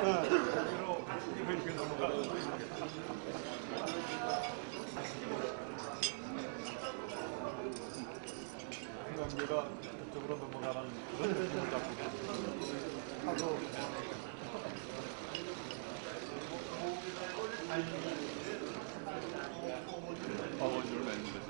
이렇게 넘어가고 관계가 그쪽으로 넘어가는 그런 느낌을 갖고 하도 파워줄 냈는데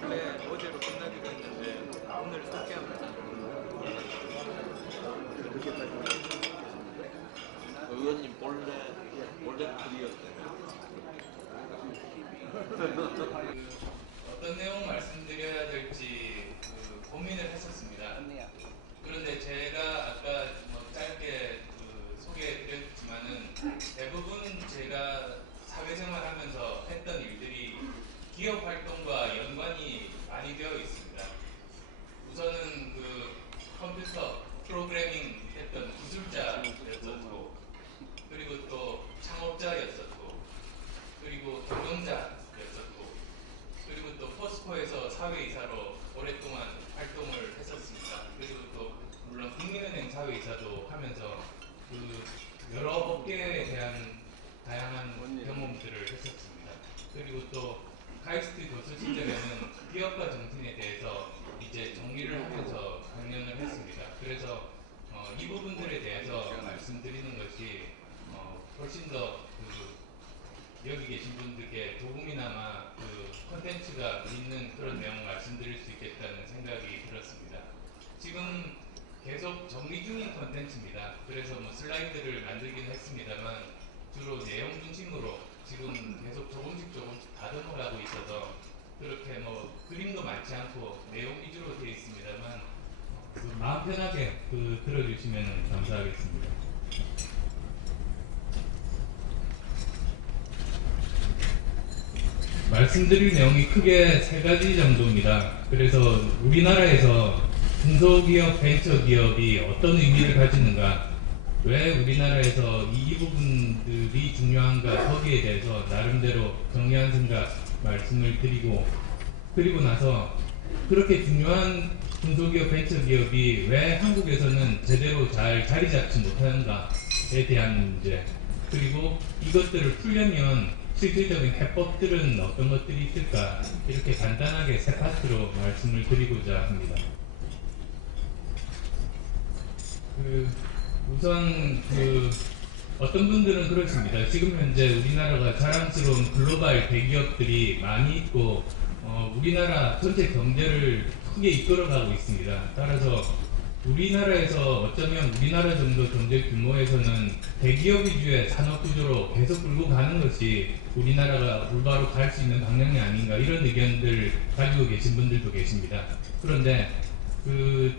원래 어제로 끝나기로 했는데 오늘 소개합니다. 의원님 원래 그리였대요. 어떤 내용 말씀드려야 될지 고민을 했었습니다. 그런데 제가 아까 짧게 소개해드렸지만은 대부분 제가 사회생활하면서 했던 일들이 기업 활동과 연관이 많이 되어 있습니다. 우선은 컴퓨터 프로그래밍 했던 기술자였었고, 그리고 또 창업자였었고, 그리고 경영자였었고, 그리고 또 포스코에서 사회이사로 오랫동안 활동을 했었습니다. 그리고 또 물론 국민은행 사회이사도 하면서 여러 업계에 대한 다양한 경험들을 했었습니다. 그리고 또 카이스트 교수 시절에는 기업가 정신에 대해서 이제 정리를 하면서 강연을 했습니다. 그래서 이 부분들에 대해서 말씀드리는 것이 훨씬 더 여기 계신 분들께 조금이나마 컨텐츠가 있는 그런 내용 말씀드릴 수 있겠다는 생각이 들었습니다. 지금 계속 정리 중인 컨텐츠입니다. 그래서 슬라이드를 만들긴 했습니다만 주로 내용 중심으로 지금 계속 조금씩 다듬어가고 있어서 그렇게 그림도 많지 않고 내용 위주로 되어 있습니다만 마음 편하게 들어주시면 감사하겠습니다. 말씀드릴 내용이 크게 세 가지 정도입니다. 그래서 우리나라에서 중소기업, 벤처기업이 어떤 의미를 가지는가, 왜 우리나라에서 이 부분들이 중요한가, 거기에 대해서 나름대로 정리한 생각 말씀을 드리고, 그리고 나서 그렇게 중요한 중소기업, 벤처기업이 왜 한국에서는 제대로 잘 자리 잡지 못하는가에 대한 문제, 그리고 이것들을 풀려면 실질적인 해법들은 어떤 것들이 있을까, 이렇게 간단하게 세 파트로 말씀을 드리고자 합니다. 우선 어떤 분들은 그렇습니다. 지금 현재 우리나라가 자랑스러운 글로벌 대기업들이 많이 있고 우리나라 전체 경제를 크게 이끌어가고 있습니다. 따라서 우리나라에서 어쩌면 우리나라 정도 경제 규모에서는 대기업 위주의 산업 구조로 계속 끌고 가는 것이 우리나라가 올바로 갈 수 있는 방향이 아닌가, 이런 의견들 가지고 계신 분들도 계십니다. 그런데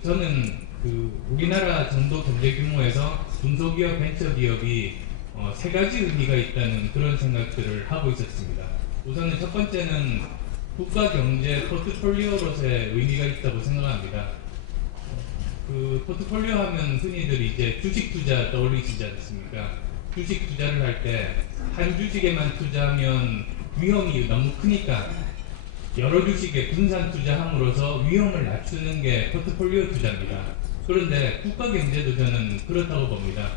저는 우리나라 정도 경제 규모에서 중소기업, 벤처기업이 세 가지 의미가 있다는 그런 생각들을 하고 있었습니다. 우선은 첫 번째는 국가 경제 포트폴리오로서의 의미가 있다고 생각합니다. 포트폴리오 하면 흔히들 이제 주식 투자 떠올리시지 않습니까? 주식 투자를 할 때 한 주식에만 투자하면 위험이 너무 크니까 여러 주식에 분산 투자함으로써 위험을 낮추는 게 포트폴리오 투자입니다. 그런데 국가 경제도 저는 그렇다고 봅니다.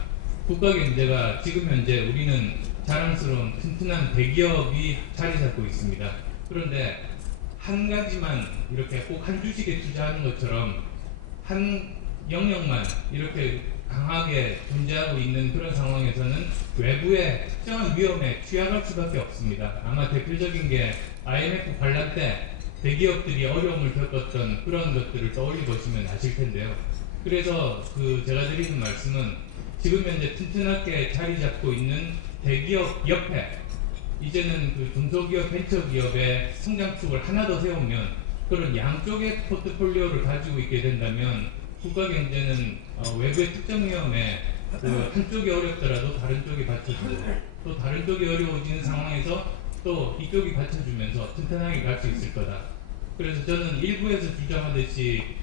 국가 경제가 지금 현재 우리는 자랑스러운 튼튼한 대기업이 자리 잡고 있습니다. 그런데 한 가지만 이렇게 꼭 한 주식에 투자하는 것처럼 한 영역만 이렇게 강하게 존재하고 있는 그런 상황에서는 외부의 특정한 위험에 취약할 수밖에 없습니다. 아마 대표적인 게 IMF 관람 때 대기업들이 어려움을 겪었던 그런 것들을 떠올려 보시면 아실 텐데요. 그래서 제가 드리는 말씀은 지금 현재 튼튼하게 자리 잡고 있는 대기업 옆에 이제는 중소기업, 벤처기업의 성장축을 하나 더 세우면, 그런 양쪽의 포트폴리오를 가지고 있게 된다면 국가 경제는 외부의 특정 위험에 한쪽이 어렵더라도 다른 쪽이 받쳐주고, 또 다른 쪽이 어려워지는 상황에서 또 이쪽이 받쳐주면서 튼튼하게 갈 수 있을 거다. 그래서 저는 일부에서 주장하듯이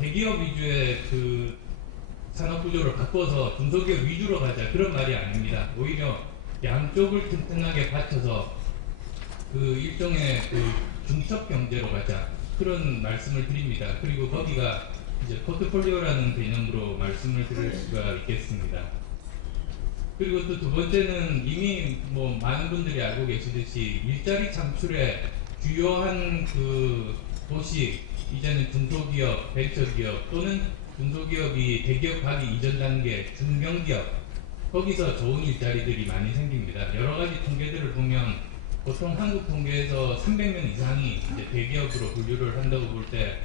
대기업 위주의 그 산업 구조를 바꿔서 중소기업 위주로 가자 그런 말이 아닙니다. 오히려 양쪽을 튼튼하게 받쳐서 그 일종의 그 중첩 경제로 가자 그런 말씀을 드립니다. 그리고 거기가 이제 포트폴리오라는 개념으로 말씀을 드릴 수가 있겠습니다. 그리고 또 두 번째는 이미 뭐 많은 분들이 알고 계시듯이 일자리 창출의 주요한 그 도시 이제는 중소기업, 벤처기업 또는 중소기업이 대기업 가기 이전 단계 중견기업 거기서 좋은 일자리들이 많이 생깁니다. 여러 가지 통계들을 보면 보통 한국 통계에서 300명 이상이 이제 대기업으로 분류를 한다고 볼 때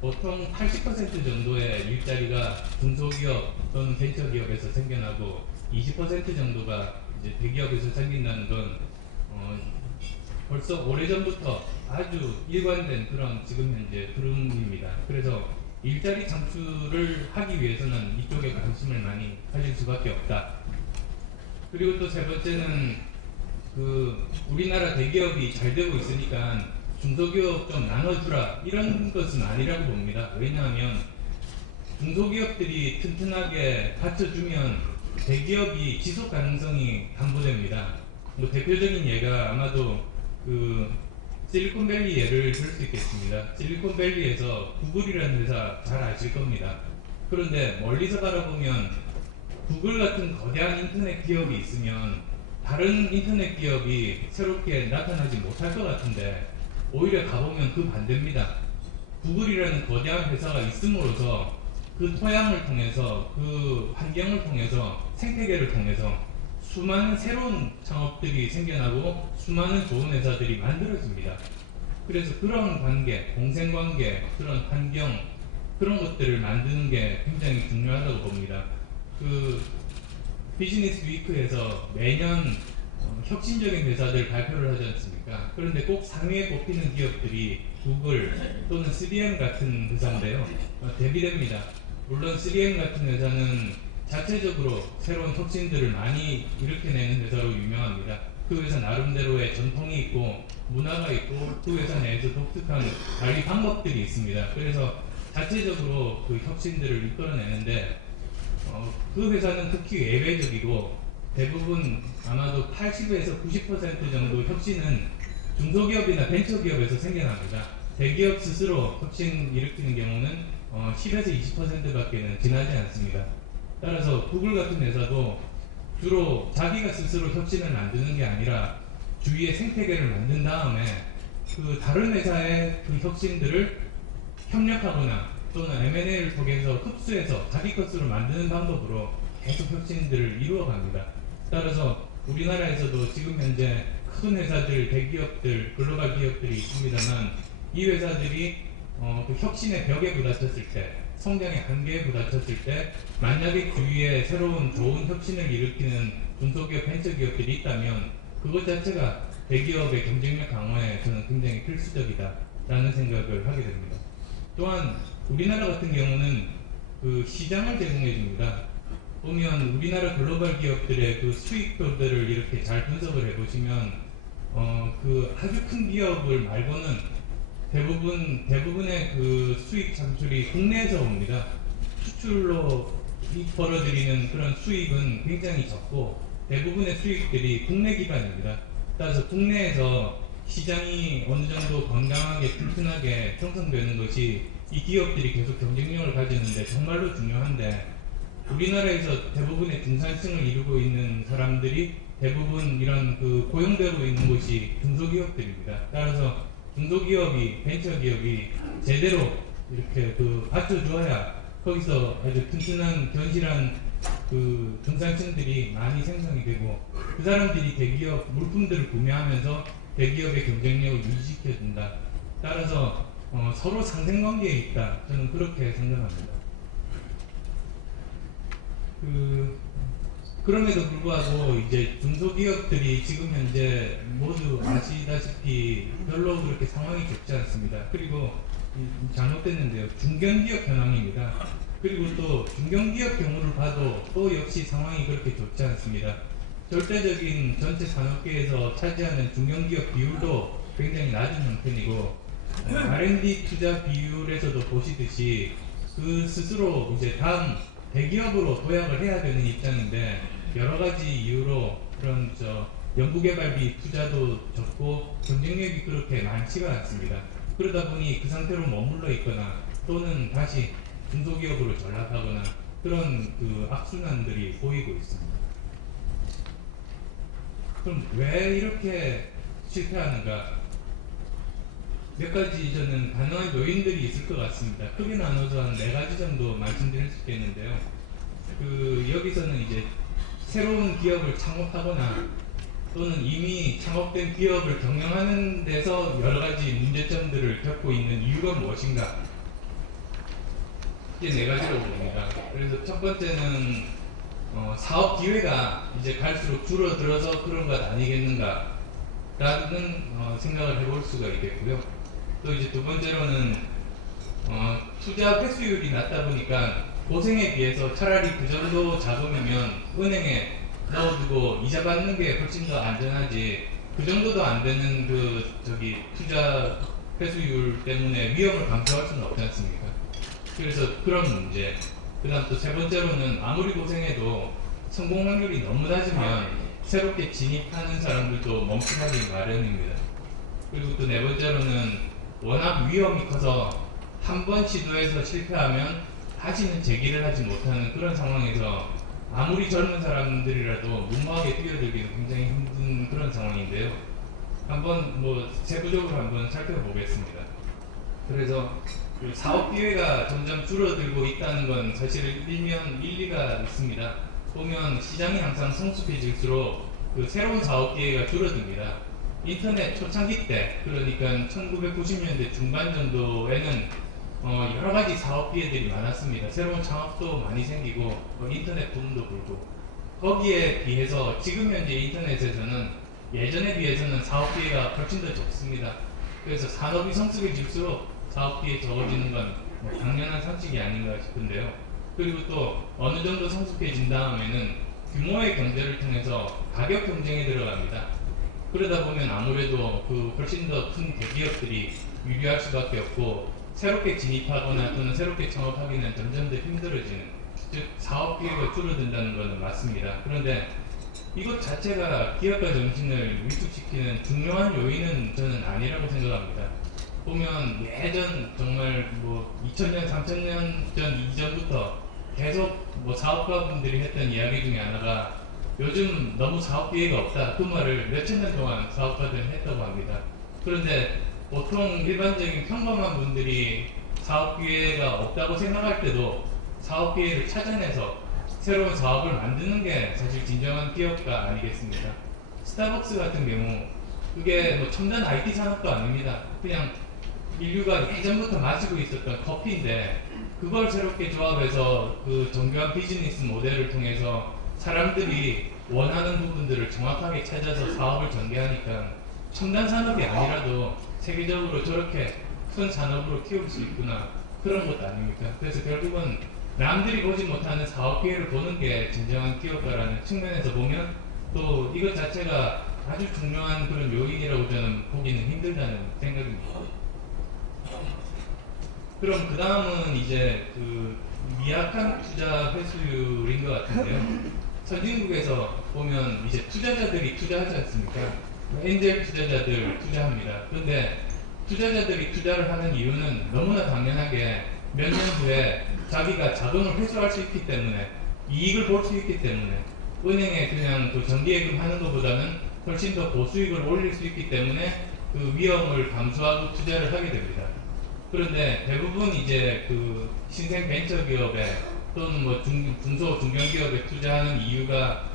보통 80% 정도의 일자리가 중소기업 또는 벤처기업에서 생겨나고 20% 정도가 이제 대기업에서 생긴다는 건 벌써 오래전부터 아주 일관된 그런 지금 현재 흐름입니다. 그래서 일자리 창출을 하기 위해서는 이쪽에 관심을 많이 가질 수밖에 없다. 그리고 또 세 번째는 그 우리나라 대기업이 잘 되고 있으니까 중소기업 좀 나눠주라 이런 것은 아니라고 봅니다. 왜냐하면 중소기업들이 튼튼하게 받쳐주면 대기업이 지속 가능성이 담보됩니다. 뭐 대표적인 예가 아마도 그 실리콘밸리 예를 들 수 있겠습니다. 실리콘밸리에서 구글이라는 회사 잘 아실 겁니다. 그런데 멀리서 바라보면 구글 같은 거대한 인터넷 기업이 있으면 다른 인터넷 기업이 새롭게 나타나지 못할 것 같은데 오히려 가보면 그 반대입니다. 구글이라는 거대한 회사가 있음으로써 그 토양을 통해서 그 환경을 통해서 생태계를 통해서 수많은 새로운 창업들이 생겨나고 수많은 좋은 회사들이 만들어집니다. 그래서 그런 관계, 공생관계, 그런 환경 그런 것들을 만드는 게 굉장히 중요하다고 봅니다. 그 비즈니스 위크에서 매년 혁신적인 회사들 발표를 하지 않습니까? 그런데 꼭 상위에 꼽히는 기업들이 구글 또는 3M 같은 회사인데요. 대비됩니다. 물론 3M 같은 회사는 자체적으로 새로운 혁신들을 많이 일으켜내는 회사로 유명합니다. 그 회사 나름대로의 전통이 있고 문화가 있고 그 회사 내에서 독특한 관리 방법들이 있습니다. 그래서 자체적으로 그 혁신들을 이끌어내는데 그 회사는 특히 예외적이고 대부분 아마도 80에서 90% 정도 혁신은 중소기업이나 벤처기업에서 생겨납니다. 대기업 스스로 혁신 일으키는 경우는 10에서 20%밖에는 지나지 않습니다. 따라서 구글 같은 회사도 주로 자기가 스스로 혁신을 만드는 게 아니라 주위의 생태계를 만든 다음에 그 다른 회사의 그 혁신들을 협력하거나 또는 M&A를 통해서 흡수해서 자기 것으로 만드는 방법으로 계속 혁신들을 이루어갑니다. 따라서 우리나라에서도 지금 현재 큰 회사들, 대기업들, 글로벌 기업들이 있습니다만 이 회사들이 그 혁신의 벽에 부딪혔을 때, 성장의 한계에 부딪혔을 때 만약에 주위에 새로운 좋은 혁신을 일으키는 중소기업, 벤처기업들이 있다면 그것 자체가 대기업의 경쟁력 강화에 저는 굉장히 필수적이다라는 생각을 하게 됩니다. 또한 우리나라 같은 경우는 그 시장을 제공해 줍니다. 보면 우리나라 글로벌 기업들의 그 수익도들을 이렇게 잘 분석을 해보시면 그 아주 큰 기업을 말고는 대부분의 그 수익 창출이 국내에서 옵니다. 수출로 벌어들이는 그런 수익은 굉장히 적고 대부분의 수익들이 국내 기반입니다. 따라서 국내에서 시장이 어느 정도 건강하게 튼튼하게 형성되는 것이 이 기업들이 계속 경쟁력을 가지는데 정말로 중요한데 우리나라에서 대부분의 중산층을 이루고 있는 사람들이 대부분 이런 그 고용되고 있는 곳이 중소기업들입니다. 따라서 중소기업이, 벤처기업이 제대로 이렇게 그 받쳐줘야 거기서 아주 튼튼한, 견실한 그 중산층들이 많이 생성이 되고 그 사람들이 대기업 물품들을 구매하면서 대기업의 경쟁력을 유지시켜준다. 따라서 서로 상생관계에 있다. 저는 그렇게 생각합니다. 그럼에도 불구하고 이제 중소기업들이 지금 현재 모두 아시다시피 별로 그렇게 상황이 좋지 않습니다. 그리고 잘못됐는데요. 중견기업 현황입니다. 그리고 또 중견기업 경우를 봐도 또 역시 상황이 그렇게 좋지 않습니다. 절대적인 전체 산업계에서 차지하는 중견기업 비율도 굉장히 낮은 형편이고 R&D 투자 비율에서도 보시듯이 그 스스로 이제 다음 대기업으로 도약을 해야 되는 입장인데 여러 가지 이유로 그런 연구개발비 투자도 적고 경쟁력이 그렇게 많지가 않습니다. 그러다 보니 그 상태로 머물러 있거나 또는 다시 중소기업으로 전락하거나 그런 그 악순환들이 보이고 있습니다. 그럼 왜 이렇게 실패하는가? 몇 가지 저는 가능한 요인들이 있을 것 같습니다. 크게 나눠서 한 4가지 정도 말씀드릴 수 있겠는데요. 여기서는 이제 새로운 기업을 창업하거나 또는 이미 창업된 기업을 경영하는 데서 여러 가지 문제점들을 겪고 있는 이유가 무엇인가? 이게 4가지로 봅니다. 그래서 첫 번째는 사업 기회가 이제 갈수록 줄어들어서 그런 것 아니겠는가? 라는 생각을 해볼 수가 있겠고요. 또 이제 두 번째로는 투자 회수율이 낮다 보니까 고생에 비해서 차라리 그 정도 자금이면 은행에 넣어두고 이자 받는 게 훨씬 더 안전하지 그 정도도 안 되는 투자 회수율 때문에 위험을 감수할 수는 없지 않습니까? 그래서 그런 문제. 그 다음 또 세 번째로는 아무리 고생해도 성공 확률이 너무 낮으면 새롭게 진입하는 사람들도 멈춤하기 마련입니다. 그리고 또 네 번째로는 워낙 위험이 커서 한 번 시도해서 실패하면 다시는 재기를 하지 못하는 그런 상황에서 아무리 젊은 사람들이라도 무모하게 뛰어들기는 굉장히 힘든 그런 상황인데요. 한번 세부적으로 한번 살펴보겠습니다. 그래서 그 사업 기회가 점점 줄어들고 있다는 건 사실 일리가 있습니다. 보면 시장이 항상 성숙해질수록 그 새로운 사업 기회가 줄어듭니다. 인터넷 초창기 때, 그러니까 1990년대 중반 정도에는 여러 가지 사업 기회들이 많았습니다. 새로운 창업도 많이 생기고 인터넷 붐도 불고 거기에 비해서 지금 현재 인터넷에서는 예전에 비해서는 사업 기회가 훨씬 더 적습니다. 그래서 산업이 성숙해질수록 사업 기회 적어지는 건 당연한 상식이 아닌가 싶은데요. 그리고 또 어느 정도 성숙해진 다음에는 규모의 경제를 통해서 가격 경쟁에 들어갑니다. 그러다 보면 아무래도 훨씬 더 큰 대기업들이 유리할 수밖에 없고 새롭게 진입하거나 또는 새롭게 창업하기는 점점 더 힘들어지는, 즉 사업 기회가 줄어든다는 것은 맞습니다. 그런데 이것 자체가 기업가 정신을 위축시키는 중요한 요인은 저는 아니라고 생각합니다. 보면 예전 정말 2000년, 3000년 전 이전부터 계속 사업가분들이 했던 이야기 중에 하나가 요즘 너무 사업 기회가 없다. 그 말을 몇천 년 동안 사업가들은 했다고 합니다. 그런데 보통 일반적인 평범한 분들이 사업 기회가 없다고 생각할 때도 사업 기회를 찾아내서 새로운 사업을 만드는 게 사실 진정한 기업가 아니겠습니까? 스타벅스 같은 경우 그게 첨단 IT 산업도 아닙니다. 그냥 인류가 예전부터 마시고 있었던 커피인데 그걸 새롭게 조합해서 그 정교한 비즈니스 모델을 통해서 사람들이 원하는 부분들을 정확하게 찾아서 사업을 전개하니까 첨단 산업이 아니라도 세계적으로 저렇게 큰 산업으로 키울 수 있구나, 그런 것도 아닙니까? 그래서 결국은 남들이 보지 못하는 사업 기회를 보는 게 진정한 기업가라는 측면에서 보면 또 이것 자체가 아주 중요한 그런 요인이라고 저는 보기는 힘들다는 생각입니다. 그럼 그 다음은 이제 미약한 투자 회수율인 것 같은데요. 선진국에서 보면 이제 투자자들이 투자하지 않습니까? 엔젤 투자자들 투자합니다. 그런데 투자자들이 투자를 하는 이유는 너무나 당연하게 몇 년 후에 자기가 자금을 회수할 수 있기 때문에, 이익을 볼 수 있기 때문에, 은행에 그냥 정기예금 하는 것보다는 훨씬 더 고수익을 올릴 수 있기 때문에 그 위험을 감수하고 투자를 하게 됩니다. 그런데 대부분 이제 신생 벤처기업에 또는 중소 중견기업에 투자하는 이유가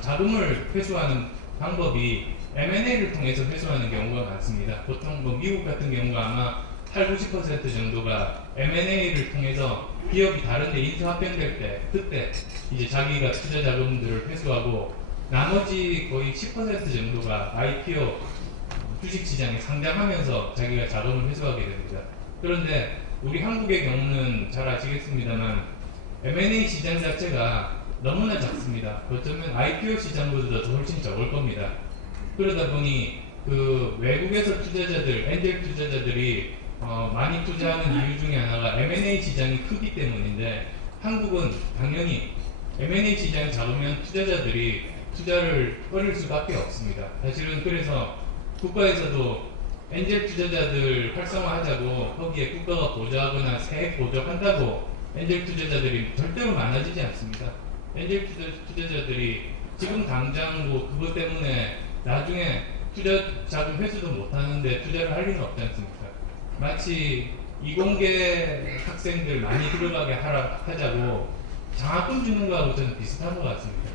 자금을 회수하는 방법이 M&A를 통해서 회수하는 경우가 많습니다. 보통 미국 같은 경우가 아마 80~90% 정도가 M&A를 통해서 기업이 다른데 인수합병될 때, 그때 이제 자기가 투자 자금들을 회수하고 나머지 거의 10% 정도가 IPO 주식시장에 상장하면서 자기가 자금을 회수하게 됩니다. 그런데 우리 한국의 경우는 잘 아시겠습니다만 M&A 시장 자체가 너무나 작습니다. 어쩌면 IPO 시장보다 더 훨씬 적을 겁니다. 그러다 보니 그 외국에서 투자자들, 엔젤 투자자들이 많이 투자하는 이유 중에 하나가 M&A 시장이 크기 때문인데, 한국은 당연히 M&A 시장이 작으면 투자자들이 투자를 꺼릴 수밖에 없습니다. 사실은 그래서 국가에서도 엔젤 투자자들 활성화하자고 거기에 국가가 보조하거나 세액 보조한다고 엔젤 투자자들이 절대로 많아지지 않습니다. 엔젤 투자자들이 지금 당장 뭐 그것 때문에 나중에 투자 자금 회수도 못하는데 투자를 할 리는 없지 않습니까? 마치 이공계 학생들 많이 들어가게 하자고 장학금 주는 거하고 저는 비슷한 것 같습니다.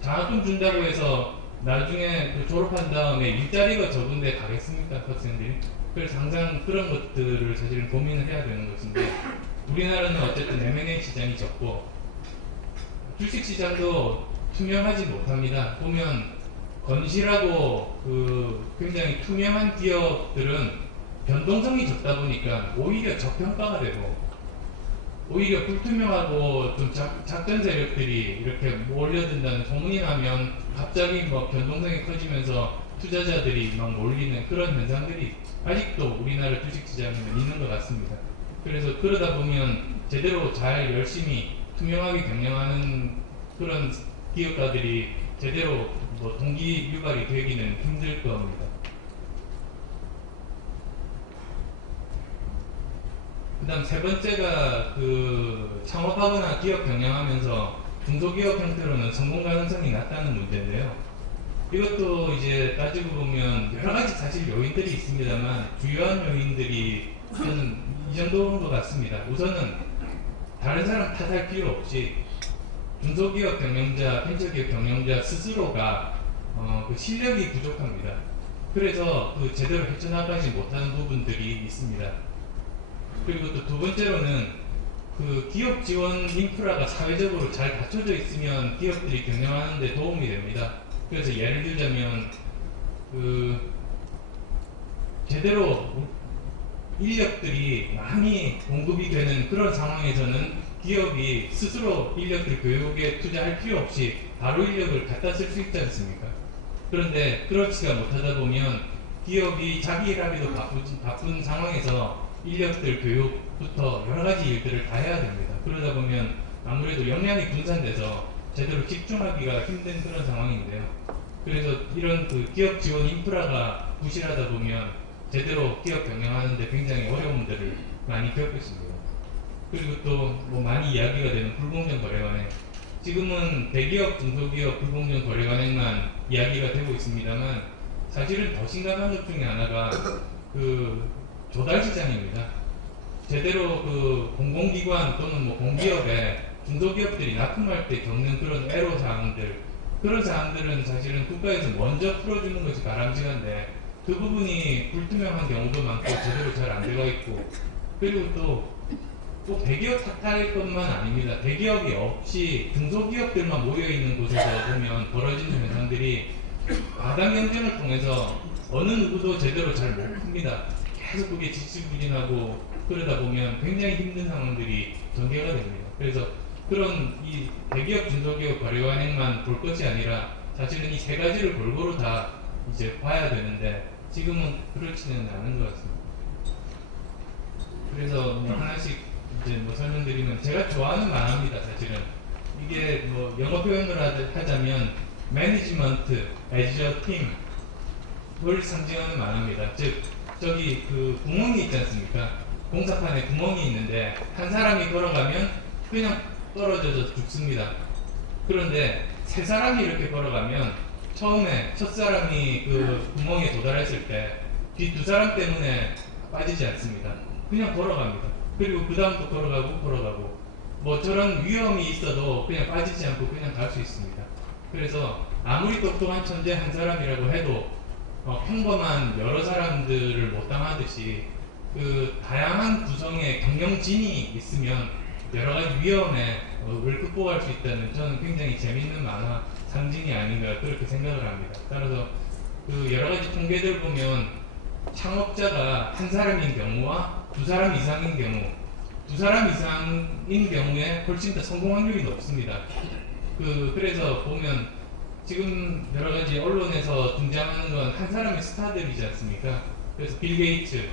장학금 준다고 해서 나중에 그 졸업한 다음에 일자리가 적은데 가겠습니까, 학생들이? 그래서 항상 그런 것들을 사실은 고민을 해야 되는 것인데, 우리나라는 어쨌든 M&A 시장이 적고 주식 시장도 투명하지 못합니다. 보면 건실하고 굉장히 투명한 기업들은 변동성이 적다 보니까 오히려 저평가가 되고, 오히려 불투명하고 좀 작전 세력들이 이렇게 몰려든다는 소문이 나면 갑자기 뭐 변동성이 커지면서 투자자들이 막 몰리는 그런 현상들이 아직도 우리나라 주식시장에는 있는 것 같습니다. 그래서 그러다 보면 제대로 잘 열심히 투명하게 경영하는 그런 기업가들이 제대로 뭐 동기 유발이 되기는 힘들 겁니다. 그 다음 세 번째가 창업하거나 기업 경영하면서 중소기업 형태로는 성공 가능성이 낮다는 문제인데요. 이것도 이제 따지고 보면 여러 가지 사실 요인들이 있습니다만 주요한 요인들이 저는 이 정도인 것 같습니다. 우선은 다른 사람 탓할 필요 없이 중소기업 경영자, 벤처기업 경영자 스스로가 그 실력이 부족합니다. 그래서 제대로 헤쳐나가지 못하는 부분들이 있습니다. 그리고 또 두 번째로는 기업 지원 인프라가 사회적으로 잘 갖춰져 있으면 기업들이 경영하는 데 도움이 됩니다. 그래서 예를 들자면 제대로 인력들이 많이 공급이 되는 그런 상황에서는 기업이 스스로 인력들 교육에 투자할 필요 없이 바로 인력을 갖다 쓸 수 있지 않습니까? 그런데 그렇지가 못하다 보면 기업이 자기 일하기도 바쁜 상황에서 인력들 교육부터 여러 가지 일들을 다 해야 됩니다. 그러다 보면 아무래도 역량이 분산돼서 제대로 집중하기가 힘든 그런 상황인데요. 그래서 이런 기업 지원 인프라가 부실하다 보면 제대로 기업 경영하는데 굉장히 어려움들을 많이 겪겠습니다. 그리고 또 뭐 많이 이야기가 되는 불공정 거래관행. 지금은 대기업, 중소기업 불공정 거래관행만 이야기가 되고 있습니다만 사실은 더 심각한 것 중에 하나가 조달 시장입니다. 제대로 공공기관 또는 뭐 공기업에 중소기업들이 납품할 때 겪는 그런 애로사항들, 그런 사항들은 사실은 국가에서 먼저 풀어주는 것이 바람직한데 그 부분이 불투명한 경우도 많고 제대로 잘 안 되어 있고, 그리고 또 꼭 대기업 탓할 것만 아닙니다. 대기업이 없이 중소기업들만 모여있는 곳에서 보면 벌어지는 현상들이 과당 경쟁을 통해서 어느 누구도 제대로 잘 못 풉니다. 계속 그게 지지부진하고 그러다 보면 굉장히 힘든 상황들이 전개가 됩니다. 그래서 그런 이 대기업, 중소기업 거래관행만 볼 것이 아니라 사실은 이 세 가지를 골고루 다 이제 봐야 되는데 지금은 그렇지는 않은 것 같습니다. 그래서 뭐 하나씩 이제 뭐 설명드리면 제가 좋아하는 만화입니다. 사실은 이게 뭐 영어 표현을 하자면 매니지먼트 as a team을 상징하는 만화입니다. 즉 저기 구멍이 있지 않습니까? 공사판에 구멍이 있는데 한 사람이 걸어가면 그냥 떨어져서 죽습니다. 그런데 세 사람이 이렇게 걸어가면 처음에 첫 사람이 구멍에 도달했을 때 뒤 두 사람 때문에 빠지지 않습니다. 그냥 걸어갑니다. 그리고 그 다음부터 걸어가고 뭐 저런 위험이 있어도 그냥 빠지지 않고 그냥 갈 수 있습니다. 그래서 아무리 똑똑한 천재 한 사람이라고 해도 평범한 여러 사람들을 못 당하듯이 다양한 구성의 경영진이 있으면 여러 가지 위험을 극복할 수 있다는 저는 굉장히 재밌는 만화 상징이 아닌가 그렇게 생각을 합니다. 따라서 여러 가지 통계들 보면 창업자가 한 사람인 경우와 두 사람 이상인 경우, 두 사람 이상인 경우에 훨씬 더 성공 확률이 높습니다. 그래서 보면 지금 여러 가지 언론에서 등장하는 건 한 사람의 스타들이지 않습니까? 그래서 빌 게이츠,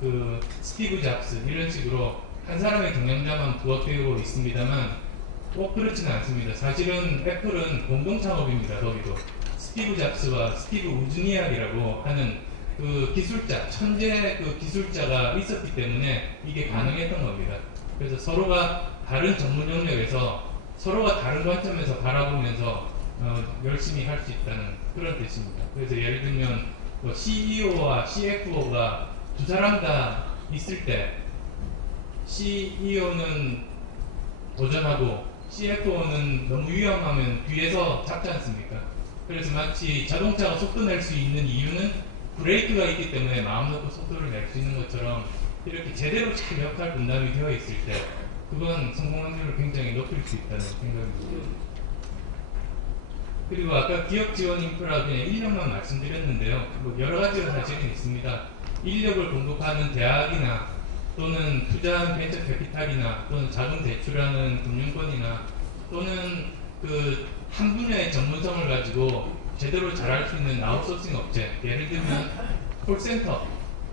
그 스티브 잡스 이런 식으로 한 사람의 경영자만 부각되고 있습니다만 꼭 그렇지는 않습니다. 사실은 애플은 공동 창업입니다. 거기도 스티브 잡스와 스티브 우즈니악이라고 하는 그 기술자, 천재 그 기술자가 있었기 때문에 이게 가능했던 겁니다. 그래서 서로가 다른 전문 영역에서 서로가 다른 관점에서 바라보면서 열심히 할 수 있다는 그런 뜻입니다. 그래서 예를 들면 뭐 CEO와 CFO가 두 사람 다 있을 때 CEO는 도전하고 CFO는 너무 위험하면 뒤에서 잡지 않습니까? 그래서 마치 자동차가 속도 낼 수 있는 이유는 브레이크가 있기 때문에 마음 놓고 속도를 낼 수 있는 것처럼 이렇게 제대로 잘 역할 분담이 되어 있을 때 그건 성공 확률을 굉장히 높일 수 있다는 생각입니다. 그리고 아까 기업 지원 인프라 그냥 인력만 말씀드렸는데요. 뭐 여러 가지가 사실은 있습니다. 인력을 공급하는 대학이나 또는 투자한 벤처 캐피탈이나 또는 자금 대출하는 금융권이나 또는 그 한 분야의 전문성을 가지고 제대로 잘할 수 있는 아웃소싱 업체, 예를 들면 콜센터.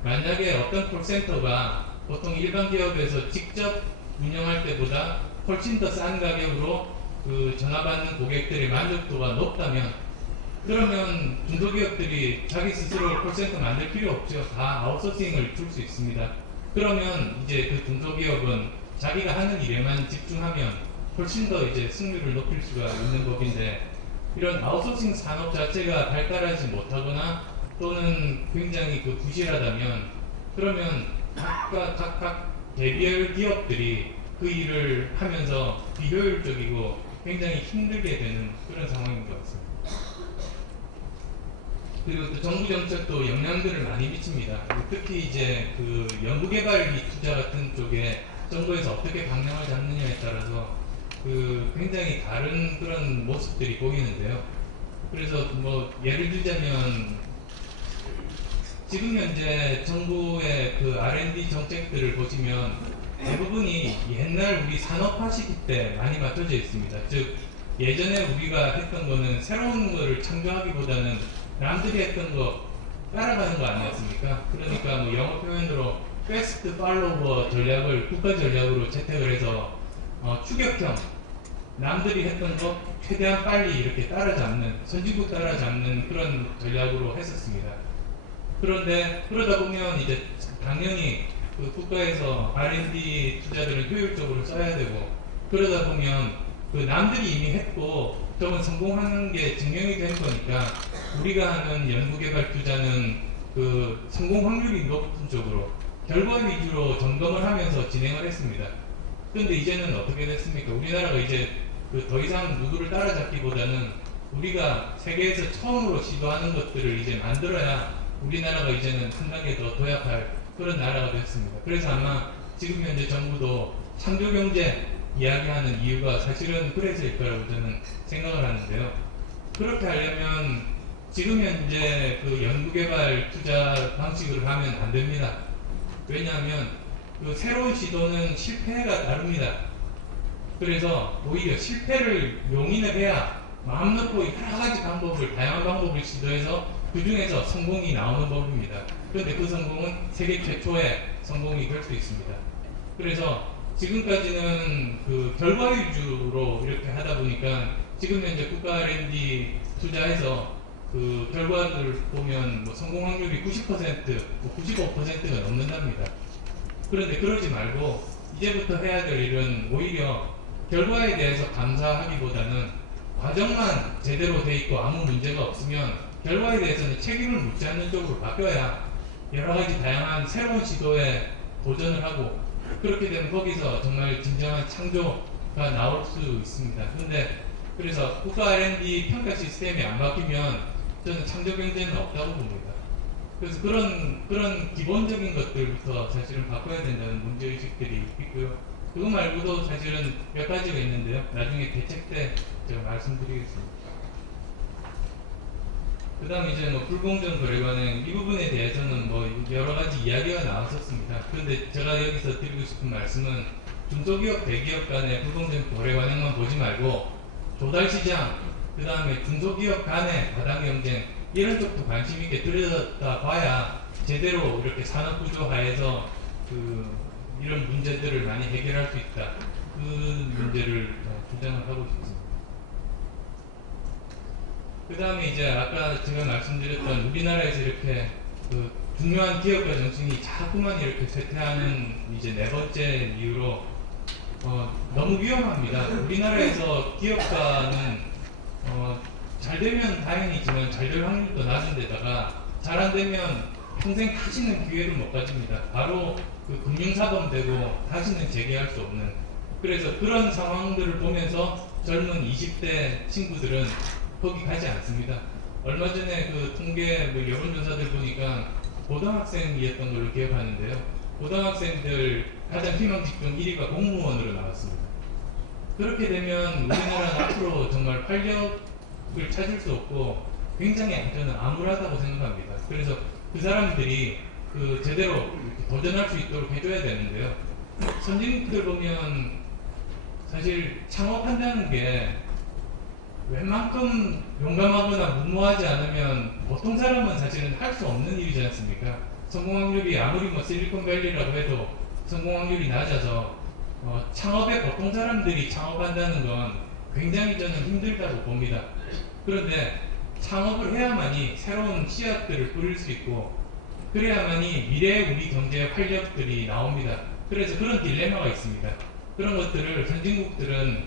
만약에 어떤 콜센터가 보통 일반 기업에서 직접 운영할 때보다 훨씬 더 싼 가격으로 그 전화 받는 고객들의 만족도가 높다면 그러면 중소기업들이 자기 스스로 콜센터 만들 필요 없죠. 다 아웃소싱을 줄 수 있습니다. 그러면 이제 그 중소기업은 자기가 하는 일에만 집중하면 훨씬 더 이제 승률을 높일 수가 있는 법인데 이런 아웃소싱 산업 자체가 발달하지 못하거나 또는 굉장히 그 부실하다면 그러면 각각 개별 기업들이 그 일을 하면서 비효율적이고 굉장히 힘들게 되는 그런 상황인 것 같습니다. 그리고 또 정부 정책도 영향들을 많이 미칩니다. 특히 이제 그 연구개발비 투자 같은 쪽에 정부에서 어떻게 방향을 잡느냐에 따라서 그 굉장히 다른 그런 모습들이 보이는데요. 그래서 뭐 예를 들자면 지금 현재 정부의 그 R&D 정책들을 보시면 대부분이 옛날 우리 산업화 시기 때 많이 맞춰져 있습니다. 즉 예전에 우리가 했던 거는 새로운 거를 창조하기보다는 남들이 했던 거 따라가는 거 아니었습니까? 그러니까 뭐 영어 표현으로 패스트 팔로워 전략을 국가 전략으로 채택을 해서 추격형 남들이 했던 거 최대한 빨리 이렇게 따라잡는 선진국 따라잡는 그런 전략으로 했었습니다. 그런데 그러다 보면 이제 당연히 그 국가에서 R&D 투자들을 효율적으로 써야 되고 그러다 보면 그 남들이 이미 했고 저건 성공하는 게 증명이 된 거니까 우리가 하는 연구개발 투자는 그 성공 확률이 높은 쪽으로 결과 위주로 점검을 하면서 진행을 했습니다. 그런데 이제는 어떻게 됐습니까? 우리나라가 이제 그 더 이상 누구를 따라잡기보다는 우리가 세계에서 처음으로 시도하는 것들을 이제 만들어야 우리나라가 이제는 한 단계 더 도약할 그런 나라가 됐습니다. 그래서 아마 지금 현재 정부도 창조경제 이야기하는 이유가 사실은 그래서일 거라고 저는 생각을 하는데요. 그렇게 하려면 지금 현재 그 연구개발 투자 방식으로 하면 안 됩니다. 왜냐하면 그 새로운 시도는 실패가 다릅니다. 그래서 오히려 실패를 용인을 해야 마음 놓고 여러 가지 방법을, 다양한 방법을 시도해서 그 중에서 성공이 나오는 법입니다. 그런데 그 성공은 세계 최초의 성공이 될 수 있습니다. 그래서 지금까지는 그 결과 위주로 이렇게 하다 보니까 지금 현재 국가 R&D 투자해서 그 결과를 보면 뭐 성공 확률이 90%, 95%가 넘는답니다. 그런데 그러지 말고 이제부터 해야 될 일은 오히려 결과에 대해서 감사하기보다는 과정만 제대로 돼 있고 아무 문제가 없으면 결과에 대해서는 책임을 묻지 않는 쪽으로 바뀌어야 여러 가지 다양한 새로운 시도에 도전을 하고 그렇게 되면 거기서 정말 진정한 창조가 나올 수 있습니다. 근데 그래서 국가 R&D 평가 시스템이 안 바뀌면 저는 창조 경제는 없다고 봅니다. 그래서 그런 기본적인 것들부터 사실은 바꿔야 된다는 문제의식들이 있고요. 그거 말고도 사실은 몇 가지가 있는데요. 나중에 대책 때 제가 말씀드리겠습니다. 그 다음 이제 뭐 불공정 거래관행 이 부분에 대해서는 뭐 여러 가지 이야기가 나왔었습니다. 그런데 제가 여기서 드리고 싶은 말씀은 중소기업, 대기업 간의 불공정 거래관행만 보지 말고 조달시장, 그 다음에 중소기업 간의 바닥 경쟁, 이런 쪽도 관심 있게 들여다봐야 제대로 이렇게 산업구조 하에서 이런 문제들을 많이 해결할 수 있다. 그 문제를 주장을 하고 싶습니다. 그 다음에 이제 아까 제가 말씀드렸던 우리나라에서 이렇게 중요한 기업가 정신이 자꾸만 이렇게 쇠퇴하는 이제 네 번째 이유로 너무 위험합니다. 우리나라에서 기업가는 잘 되면 다행이지만 잘 될 확률도 낮은 데다가 잘 안 되면 평생 다시는 기회를 못 가집니다. 바로 금융사범 되고 다시는 재개할 수 없는. 그래서 그런 상황들을 보면서 젊은 20대 친구들은 거기 가지 않습니다. 얼마 전에 통계 여론조사들 보니까 고등학생이었던 걸로 기억하는데요. 고등학생들 가장 희망 직종 1위가 공무원으로 나왔습니다. 그렇게 되면 우리나라는 앞으로 정말 활력을 찾을 수 없고 굉장히 저는 암울하다고 생각합니다. 그래서 그 사람들이 제대로 이렇게 도전할 수 있도록 해줘야 되는데요. 선진국들 보면 사실 창업한다는 게 웬만큼 용감하거나 무모하지 않으면 보통 사람은 사실은 할 수 없는 일이지 않습니까? 성공 확률이 아무리 실리콘밸리라고 해도 성공 확률이 낮아서 창업에 보통 사람들이 창업한다는 건 굉장히 저는 힘들다고 봅니다. 그런데 창업을 해야만이 새로운 씨앗들을 뿌릴 수 있고 그래야만이 미래의 우리 경제의 활력들이 나옵니다. 그래서 그런 딜레마가 있습니다. 그런 것들을 선진국들은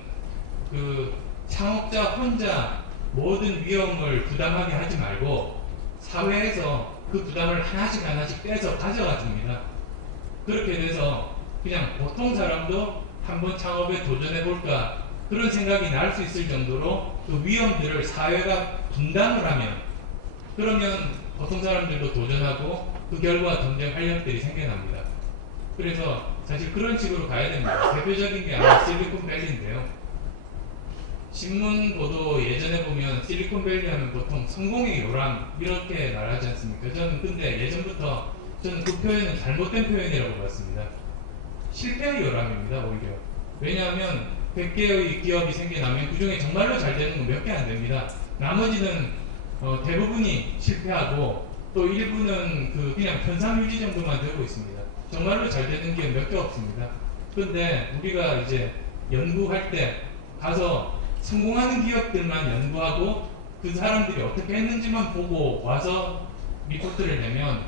창업자 혼자 모든 위험을 부담하게 하지 말고 사회에서 그 부담을 하나씩 떼서 가져가 줍니다. 그렇게 돼서 그냥 보통 사람도 한번 창업에 도전해 볼까 그런 생각이 날 수 있을 정도로 그 위험들을 사회가 분담을 하면 그러면 보통 사람들도 도전하고 그 결과 경쟁 활력들이 생겨납니다. 그래서 사실 그런 식으로 가야 됩니다. 대표적인 게 아마 실리콘밸리인데요. 신문 보도 예전에 보면 실리콘밸리 하면 보통 성공의 요람 이렇게 말하지 않습니까? 저는 근데 예전부터 저는 그 표현은 잘못된 표현이라고 봤습니다. 실패의 요람입니다. 오히려. 왜냐하면 100개의 기업이 생겨나면 그 중에 정말로 잘 되는 건 몇 개 안 됩니다. 나머지는 대부분이 실패하고 또 일부는 그냥 편상유지 정도만 되고 있습니다. 정말로 잘 되는 기업 몇 개 없습니다. 근데 우리가 이제 연구할 때 가서 성공하는 기업들만 연구하고 그 사람들이 어떻게 했는지만 보고 와서 리포트를 내면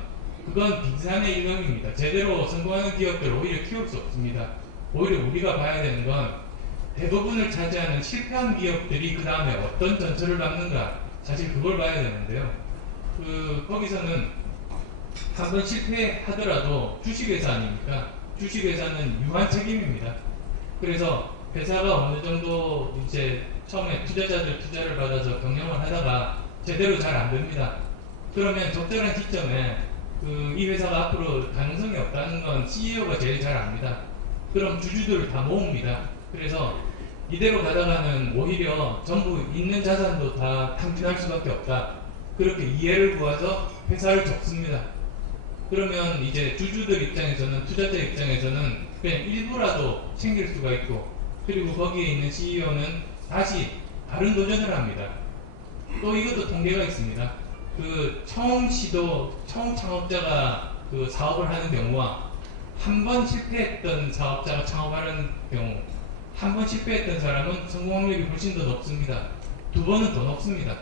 그건 빙산의 일경입니다. 제대로 성공하는 기업들을 오히려 키울 수 없습니다. 오히려 우리가 봐야 되는 건 대부분을 차지하는 실패한 기업들이 그 다음에 어떤 전철을 밟는가 사실 그걸 봐야 되는데요. 거기서는 한번 실패하더라도 주식회사 아닙니까? 주식회사는 유한 책임입니다. 그래서 회사가 어느 정도 이제 처음에 투자자들 투자를 받아서 경영을 하다가 제대로 잘 안 됩니다. 그러면 적절한 시점에 이 회사가 앞으로 가능성이 없다는 건 CEO가 제일 잘 압니다. 그럼 주주들을 다 모읍니다. 그래서 이대로 가다가는 오히려 전부 있는 자산도 다 탕진할 수밖에 없다. 그렇게 이해를 구해서 회사를 접습니다. 그러면 이제 주주들 입장에서는 투자자 입장에서는 그냥 일부라도 챙길 수가 있고 그리고 거기에 있는 CEO는 다시 다른 도전을 합니다. 또 이것도 통계가 있습니다. 처음 창업자가 사업을 하는 경우와 한 번 실패했던 사업자가 창업하는 경우 한 번 실패했던 사람은 성공 확률이 훨씬 더 높습니다. 두 번은 더 높습니다.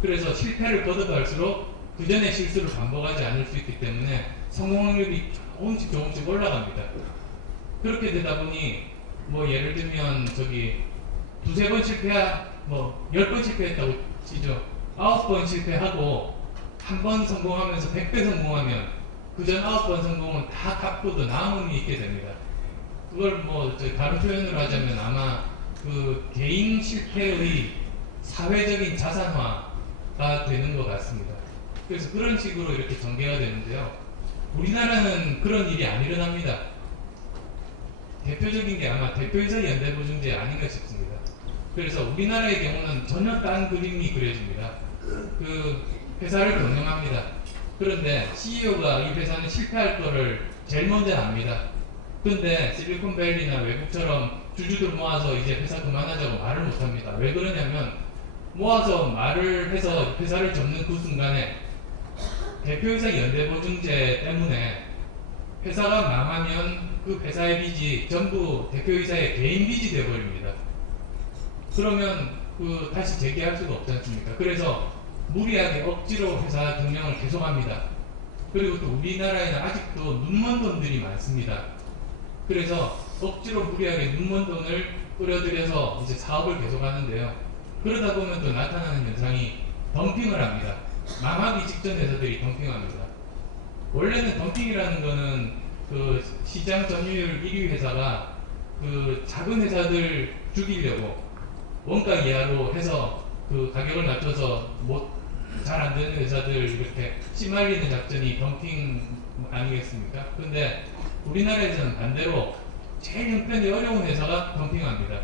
그래서 실패를 거듭할수록 그 전에 실수를 반복하지 않을 수 있기 때문에 성공 확률이 조금씩 올라갑니다. 그렇게 되다 보니 예를 들면 두세 번 10번 실패했다고 치죠. 9번 실패하고 한 번 성공하면서 100배 성공하면 그전 9번 성공은 다 갚고도 남음이 있게 됩니다. 그걸 다른 표현으로 하자면 아마 개인 실패의 사회적인 자산화가 되는 것 같습니다. 그래서 그런 식으로 이렇게 전개가 되는데요. 우리나라는 그런 일이 안 일어납니다. 대표적인 게 아마 대표이사 연대보증제 아닌가 싶습니다. 그래서 우리나라의 경우는 전혀 다른 그림이 그려집니다. 회사를 경영합니다. 그런데 CEO가 이 회사는 실패할 거를 제일 먼저 압니다. 근데 실리콘밸리나 외국처럼 주주들 모아서 이제 회사 그만하자고 말을 못합니다. 왜 그러냐면 모아서 말을 해서 회사를 접는 그 순간에 대표이사 연대보증제 때문에 회사가 망하면 그 회사의 빚이 전부 대표이사의 개인 빚이 되어버립니다. 그러면 다시 재개할 수가 없지 않습니까? 그래서 무리하게 억지로 회사 경영을 계속합니다. 그리고 또 우리나라에는 아직도 눈먼 돈들이 많습니다. 그래서 억지로 무리하게 눈먼 돈을 끌어들여서 이제 사업을 계속하는데요. 그러다 보면 또 나타나는 현상이 덤핑을 합니다. 망하기 직전 회사들이 덤핑합니다. 원래는 덤핑이라는 거는 그 시장 점유율 1위 회사가 그 작은 회사들 죽이려고 원가 이하로 해서 그 가격을 낮춰서 잘 안 되는 회사들 이렇게 씨말리는 작전이 덤핑 아니겠습니까? 근데 우리나라에서는 반대로 제일 형편이 어려운 회사가 덤핑합니다.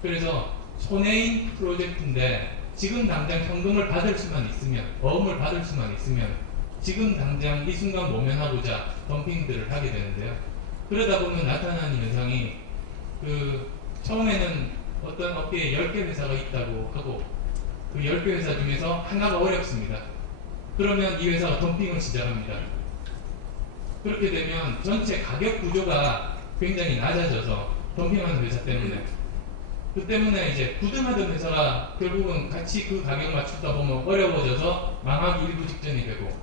그래서 손해인 프로젝트인데 지금 당장 현금을 받을 수만 있으면, 어음을 받을 수만 있으면 지금 당장 이 순간 모면하고자 덤핑들을 하게 되는데요. 그러다 보면 나타나는 현상이 처음에는 어떤 업계에 10개 회사가 있다고 하고 그 10개 회사 중에서 하나가 어렵습니다. 그러면 이 회사가 덤핑을 시작합니다. 그렇게 되면 전체 가격 구조가 굉장히 낮아져서 덤핑하는 회사 때문에 그 때문에 이제 부등하던 회사가 결국은 같이 그 가격 맞추다 보면 어려워져서 망하기 일부 직전이 되고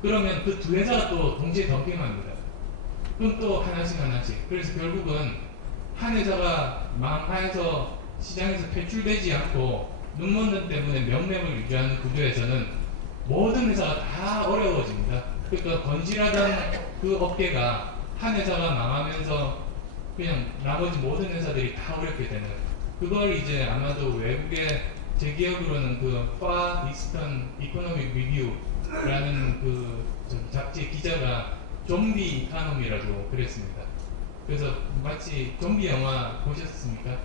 그러면 그 두 회사가 또 동시에 덤핑합니다. 그럼 또 하나씩 그래서 결국은 한 회사가 망해서 시장에서 퇴출되지 않고 눈먼 돈 때문에 명맥을 유지하는 구조에서는 모든 회사가 다 어려워집니다. 그러니까 건실하던 그 업계가 한 회사가 망하면서 그냥 나머지 모든 회사들이 다 어렵게 되는 그걸 이제 아마도 외국의 제 기억으로는 그 Far Eastern Economic Review라는 그 잡지 기자가 좀비 이카노미라고 그랬습니다. 그래서 마치 좀비 영화 보셨습니까?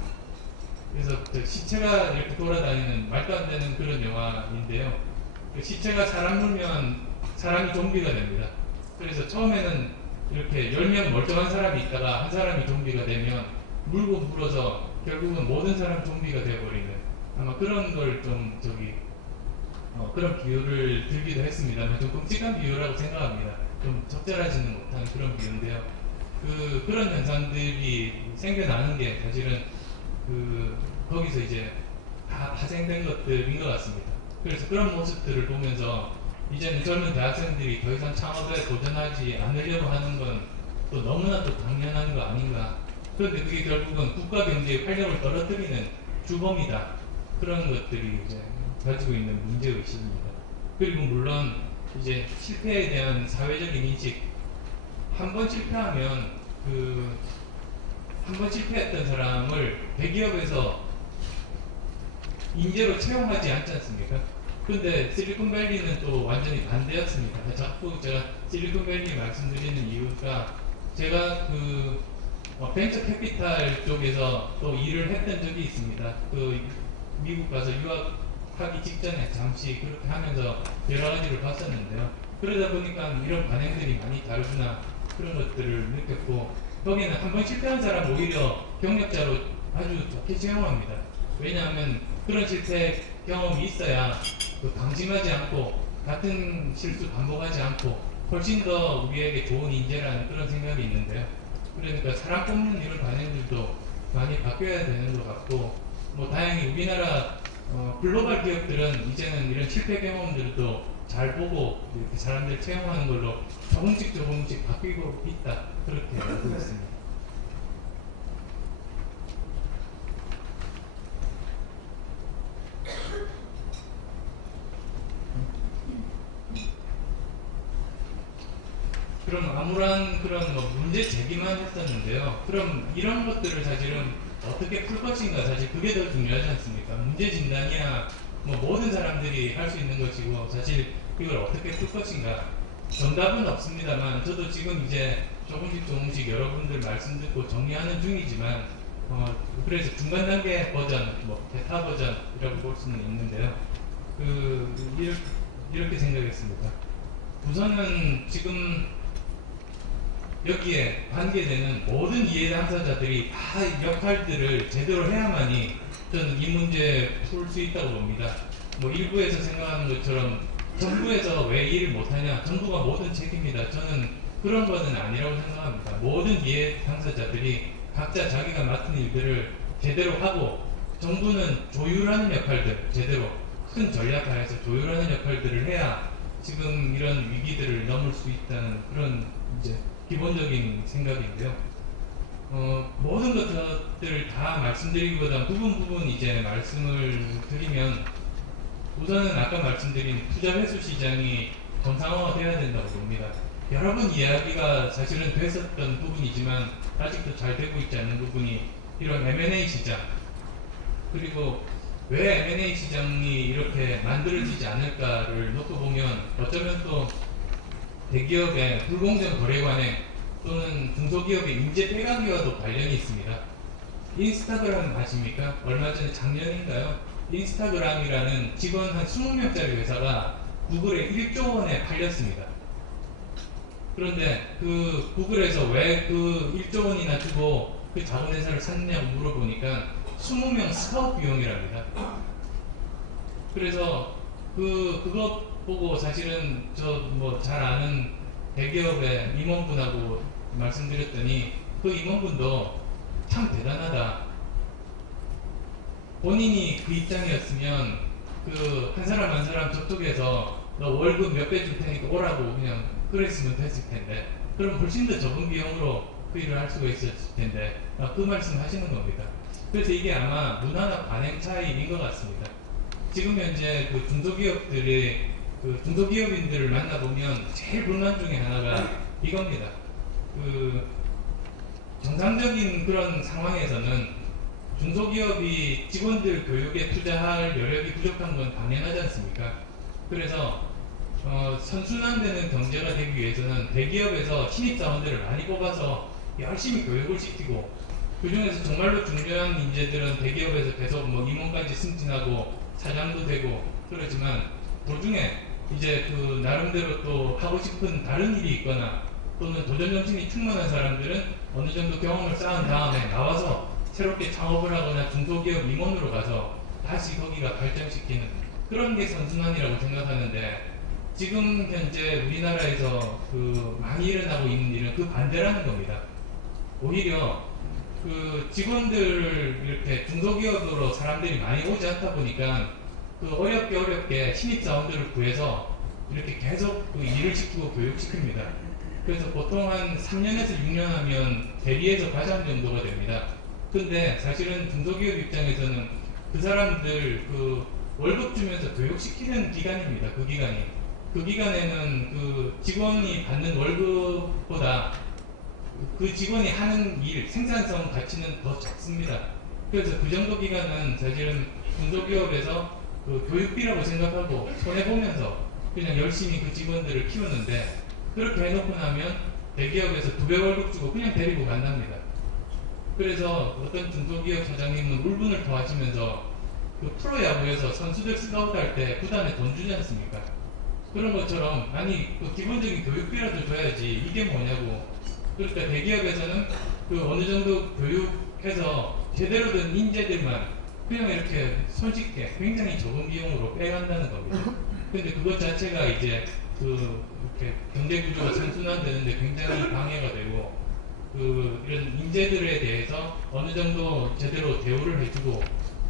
그래서 시체가 이렇게 돌아다니는 말도 안 되는 그런 영화인데요. 그 시체가 사람 물면 사람이 좀비가 됩니다. 그래서 처음에는 이렇게 10명 멀쩡한 사람이 있다가 한 사람이 좀비가 되면 물고 물어서 결국은 모든 사람 좀비가 되어버리는 아마 그런 걸 좀 그런 비유를 들기도 했습니다만 좀 끔찍한 비유라고 생각합니다. 좀 적절하지는 못한 그런 비유인데요. 그런 현상들이 생겨나는 게 사실은 거기서 이제 다 파생된 것들인 것 같습니다. 그래서 그런 모습들을 보면서 이제는 젊은 대학생들이 더 이상 창업에 도전하지 않으려고 하는 건 또 너무나 또 당연한 거 아닌가. 그런데 그게 결국은 국가 경제의 활력을 떨어뜨리는 주범이다. 그런 것들이 이제 가지고 있는 문제의식입니다. 그리고 물론 이제 실패에 대한 사회적인 인식, 한 번 실패하면 한 번 실패했던 사람을 대기업에서 인재로 채용하지 않지 않습니까? 근데 실리콘밸리는 또 완전히 반대였습니다. 자꾸 제가 실리콘밸리 말씀드리는 이유가 제가 벤처 캐피탈 쪽에서 또 일을 했던 적이 있습니다. 미국 가서 유학하기 직전에 잠시 그렇게 하면서 여러 가지를 봤었는데요. 그러다 보니까 이런 반응들이 많이 다르구나 그런 것들을 느꼈고 거기는 한 번 실패한 사람 오히려 경력자로 아주 좋게 채용합니다. 왜냐하면 그런 실패 경험이 있어야 방심하지 않고 같은 실수 반복하지 않고 훨씬 더 우리에게 좋은 인재라는 그런 생각이 있는데요. 그러니까 사람 뽑는 이런 관행들도 많이 바뀌어야 되는 것 같고 다행히 우리나라 글로벌 기업들은 이제는 이런 실패 경험들도 잘 보고 이렇게 사람들 채용하는 걸로 조금씩 바뀌고 있다 그렇게 알고 있습니다. 그럼 아무런 그런 문제 제기만 했었는데요. 그럼 이런 것들을 사실은 어떻게 풀 것인가 사실 그게 더 중요하지 않습니까? 문제 진단이야 모든 사람들이 할 수 있는 것이고 사실 이걸 어떻게 풀 것인가 정답은 없습니다만 저도 지금 이제 조금씩 여러분들 말씀 듣고 정리하는 중이지만 그래서 중간 단계 버전, 베타 버전이라고 볼 수는 있는데요. 이렇게 생각했습니다. 우선은 지금 여기에 관계되는 모든 이해 당사자들이 다 역할들을 제대로 해야만이 저는 이 문제 풀 수 있다고 봅니다. 뭐 일부에서 생각하는 것처럼 정부에서 왜 일을 못하냐, 정부가 모든 책임이다. 저는 그런 거는 아니라고 생각합니다. 모든 이해 당사자들이 각자 자기가 맡은 일들을 제대로 하고, 정부는 조율하는 역할들, 제대로 큰 전략하에서 조율하는 역할들을 해야 지금 이런 위기들을 넘을 수 있다는 그런 이제 기본적인 생각인데요. 모든 것들을 다 말씀드리기보다 부분 이제 말씀을 드리면, 우선은 아까 말씀드린 투자 회수 시장이 정상화돼야 된다고 봅니다. 여러 번 이야기가 사실은 됐었던 부분이지만 아직도 잘 되고 있지 않는 부분이 이런 M&A 시장, 그리고 왜 M&A 시장이 이렇게 만들어지지 않을까를 놓고 보면 어쩌면 또 대기업의 불공정 거래 관행 또는 중소기업의 인재 빼가기와도 관련이 있습니다. 인스타그램 아십니까? 얼마 전에 작년인가요? 인스타그램이라는 직원 한 20명짜리 회사가 구글에 1조 원에 팔렸습니다. 그런데 그 구글에서 왜 그 1조 원이나 주고 그 작은 회사를 샀느냐고 물어보니까 20명 스카우트 비용이랍니다. 그래서 그거 보고 사실은 저 뭐 잘 아는 대기업의 임원분하고 말씀드렸더니 그 임원분도 참 대단하다. 본인이 그 입장이었으면 그 한 사람 한 사람 저쪽에서 너 월급 몇 배 줄 테니까 오라고 그냥 그랬으면 됐을 텐데, 그럼 훨씬 더 적은 비용으로 그 일을 할 수가 있었을 텐데 그 말씀 하시는 겁니다. 그래서 이게 아마 문화나 관행 차이인 것 같습니다. 지금 현재 그 중소기업들이 그 중소기업인들을 만나보면 제일 불만 중에 하나가 이겁니다. 그 정상적인 그런 상황에서는 중소기업이 직원들 교육에 투자할 여력이 부족한 건 당연하지 않습니까? 그래서 선순환되는 경제가 되기 위해서는 대기업에서 신입사원들을 많이 뽑아서 열심히 교육을 시키고, 그 중에서 정말로 중요한 인재들은 대기업에서 계속 뭐 임원까지 승진하고 사장도 되고 그러지만, 도중에 이제 그 나름대로 또 하고 싶은 다른 일이 있거나 또는 도전정신이 충만한 사람들은 어느 정도 경험을 쌓은 다음에 나와서 새롭게 창업을 하거나 중소기업 임원으로 가서 다시 거기가 발전시키는 그런 게 선순환이라고 생각하는데, 지금 현재 우리나라에서 그 많이 일어나고 있는 일은 그 반대라는 겁니다. 오히려 그 직원들을 이렇게 중소기업으로 사람들이 많이 오지 않다 보니까 그 어렵게 신입사원들을 구해서 이렇게 계속 그 일을 시키고 교육시킵니다. 그래서 보통 한 3년에서 6년 하면 대리에서 과장 정도가 됩니다. 근데 사실은 중소기업 입장에서는 그 사람들 그 월급 주면서 교육시키는 기간입니다. 그 기간이. 그 기간에는 그 직원이 받는 월급보다 그 직원이 하는 일, 생산성 가치는 더 적습니다. 그래서 그 정도 기간은 사실은 중소기업에서 그 교육비라고 생각하고 손해보면서 그냥 열심히 그 직원들을 키우는데, 그렇게 해놓고 나면 대기업에서 2배 월급 주고 그냥 데리고 간답니다. 그래서 어떤 중소기업 사장님은 울분을 토하시면서 그 프로야구에서 선수들 스카우트할 때 구단에 돈 주지 않습니까? 그런 것처럼 아니 그 기본적인 교육비라도 줘야지 이게 뭐냐고. 그러니까 대기업에서는 그 어느 정도 교육해서 제대로 된 인재들만 그냥 이렇게 손쉽게 굉장히 적은 비용으로 빼간다는 겁니다. 근데 그것 자체가 이제 그 이렇게 경제 구조가 선순환되는데 굉장히 방해가 되고, 그 이런 인재들에 대해서 어느 정도 제대로 대우를 해주고,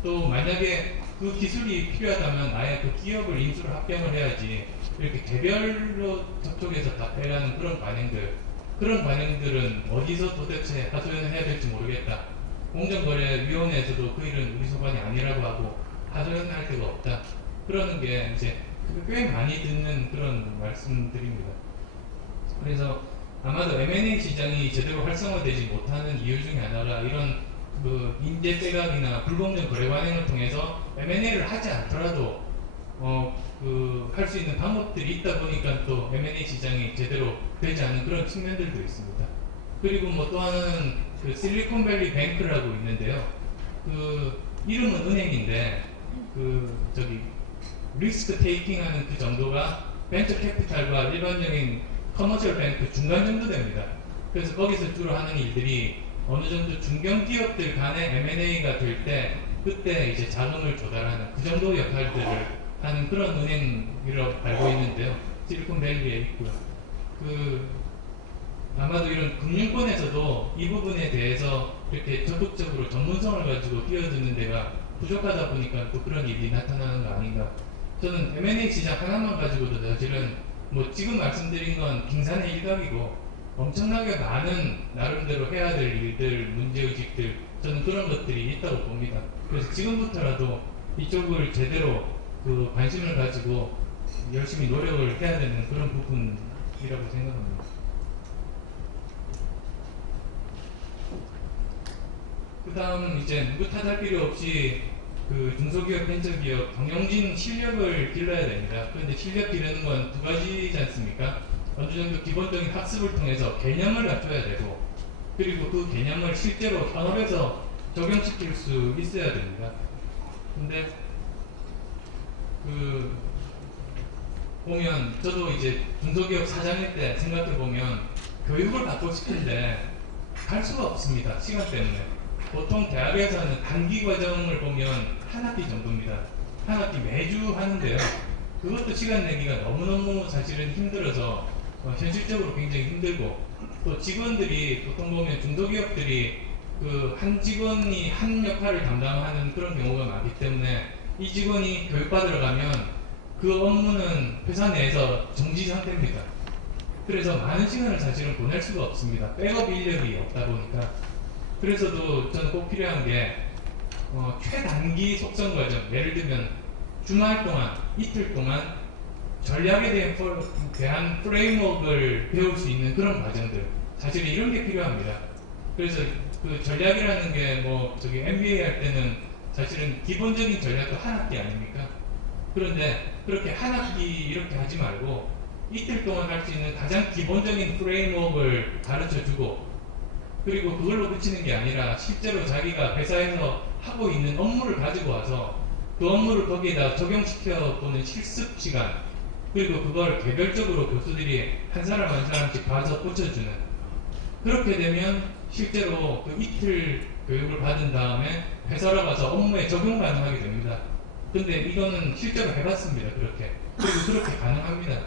또 만약에 그 기술이 필요하다면 아예 그 기업을 인수를 합병을 해야지 이렇게 개별로 저쪽에서 다 빼가는 그런 관행들은 어디서 도대체 하소연을 해야 될지 모르겠다. 공정거래위원회에서도 그 일은 우리 소관이 아니라고 하고 하소연할 데가 없다. 그러는 게 이제 꽤 많이 듣는 그런 말씀들입니다. 그래서 아마도 M&A 시장이 제대로 활성화되지 못하는 이유 중에 하나가 이런 그 인재 빼가기나 불공정 거래 관행을 통해서 M&A를 하지 않더라도 할 수 있는 방법들이 있다 보니까 또 M&A 시장이 제대로 되지 않는 그런 측면들도 있습니다. 그리고 뭐 또 하나는 그 실리콘밸리 뱅크라고 있는데요. 그 이름은 은행인데 그 저기 리스크 테이킹 하는 그 정도가 벤처 캐피탈과 일반적인 커머셜 뱅크 중간 정도 됩니다. 그래서 거기서 주로 하는 일들이 어느 정도 중견기업들 간의 M&A가 될 때 그때 이제 자금을 조달하는 그 정도 역할들을 하는 그런 은행이라고 알고 있는데요. 실리콘밸리에 있고요. 아마도 이런 금융권에서도 이 부분에 대해서 이렇게 적극적으로 전문성을 가지고 뛰어드는 데가 부족하다 보니까 또 그런 일이 나타나는 거 아닌가. 저는 M&A 시장 하나만 가지고도 사실은 뭐 지금 말씀드린 건 빙산의 일각이고 엄청나게 많은 나름대로 해야 될 일들, 문제의식들, 저는 그런 것들이 있다고 봅니다. 그래서 지금부터라도 이쪽을 제대로 관심을 가지고 열심히 노력을 해야 되는 그런 부분이라고 생각합니다. 그 다음 이제 누구 탓할 필요 없이 중소기업, 벤처기업, 경영진 실력을 길러야 됩니다. 그런데 실력 기르는 건 두 가지지 않습니까? 어느 정도 기본적인 학습을 통해서 개념을 갖춰야 되고, 그리고 그 개념을 실제로 현업에서 적용시킬 수 있어야 됩니다. 근데 보면 저도 이제 중소기업 사장일 때 생각해 보면 교육을 받고 싶은데 갈 수가 없습니다. 시간 때문에. 보통 대학에서는 단기 과정을 보면 한 학기 정도입니다. 한 학기 매주 하는데요. 그것도 시간 내기가 너무너무 사실은 힘들어서 현실적으로 굉장히 힘들고, 또 직원들이 보통 보면 중소기업들이 한 직원이 한 역할을 담당하는 그런 경우가 많기 때문에 이 직원이 교육받으러 가면 그 업무는 회사 내에서 정지 상태입니다. 그래서 많은 시간을 사실은 보낼 수가 없습니다. 백업 인력이 없다 보니까. 그래서도 저는 꼭 필요한 게 최단기 속성 과정, 예를 들면 주말 동안, 이틀 동안 전략에 대한 프레임워크를 배울 수 있는 그런 과정들, 사실 이런 게 필요합니다. 그래서 전략이라는 게 MBA 할 때는 사실은 기본적인 전략도 한 학기 아닙니까? 그런데 그렇게 한 학기 이렇게 하지 말고 이틀 동안 할 수 있는 가장 기본적인 프레임워크를 가르쳐주고, 그리고 그걸로 그치는 게 아니라 실제로 자기가 회사에서 하고 있는 업무를 가지고 와서 그 업무를 거기에다 적용시켜 보는 실습 시간, 그리고 그걸 개별적으로 교수들이 한 사람 한 사람씩 봐서 고쳐주는, 그렇게 되면 실제로 이틀 교육을 받은 다음에 회사로 가서 업무에 적용 가능하게 됩니다. 근데 이거는 실제로 해봤습니다. 그리고 그렇게 가능합니다.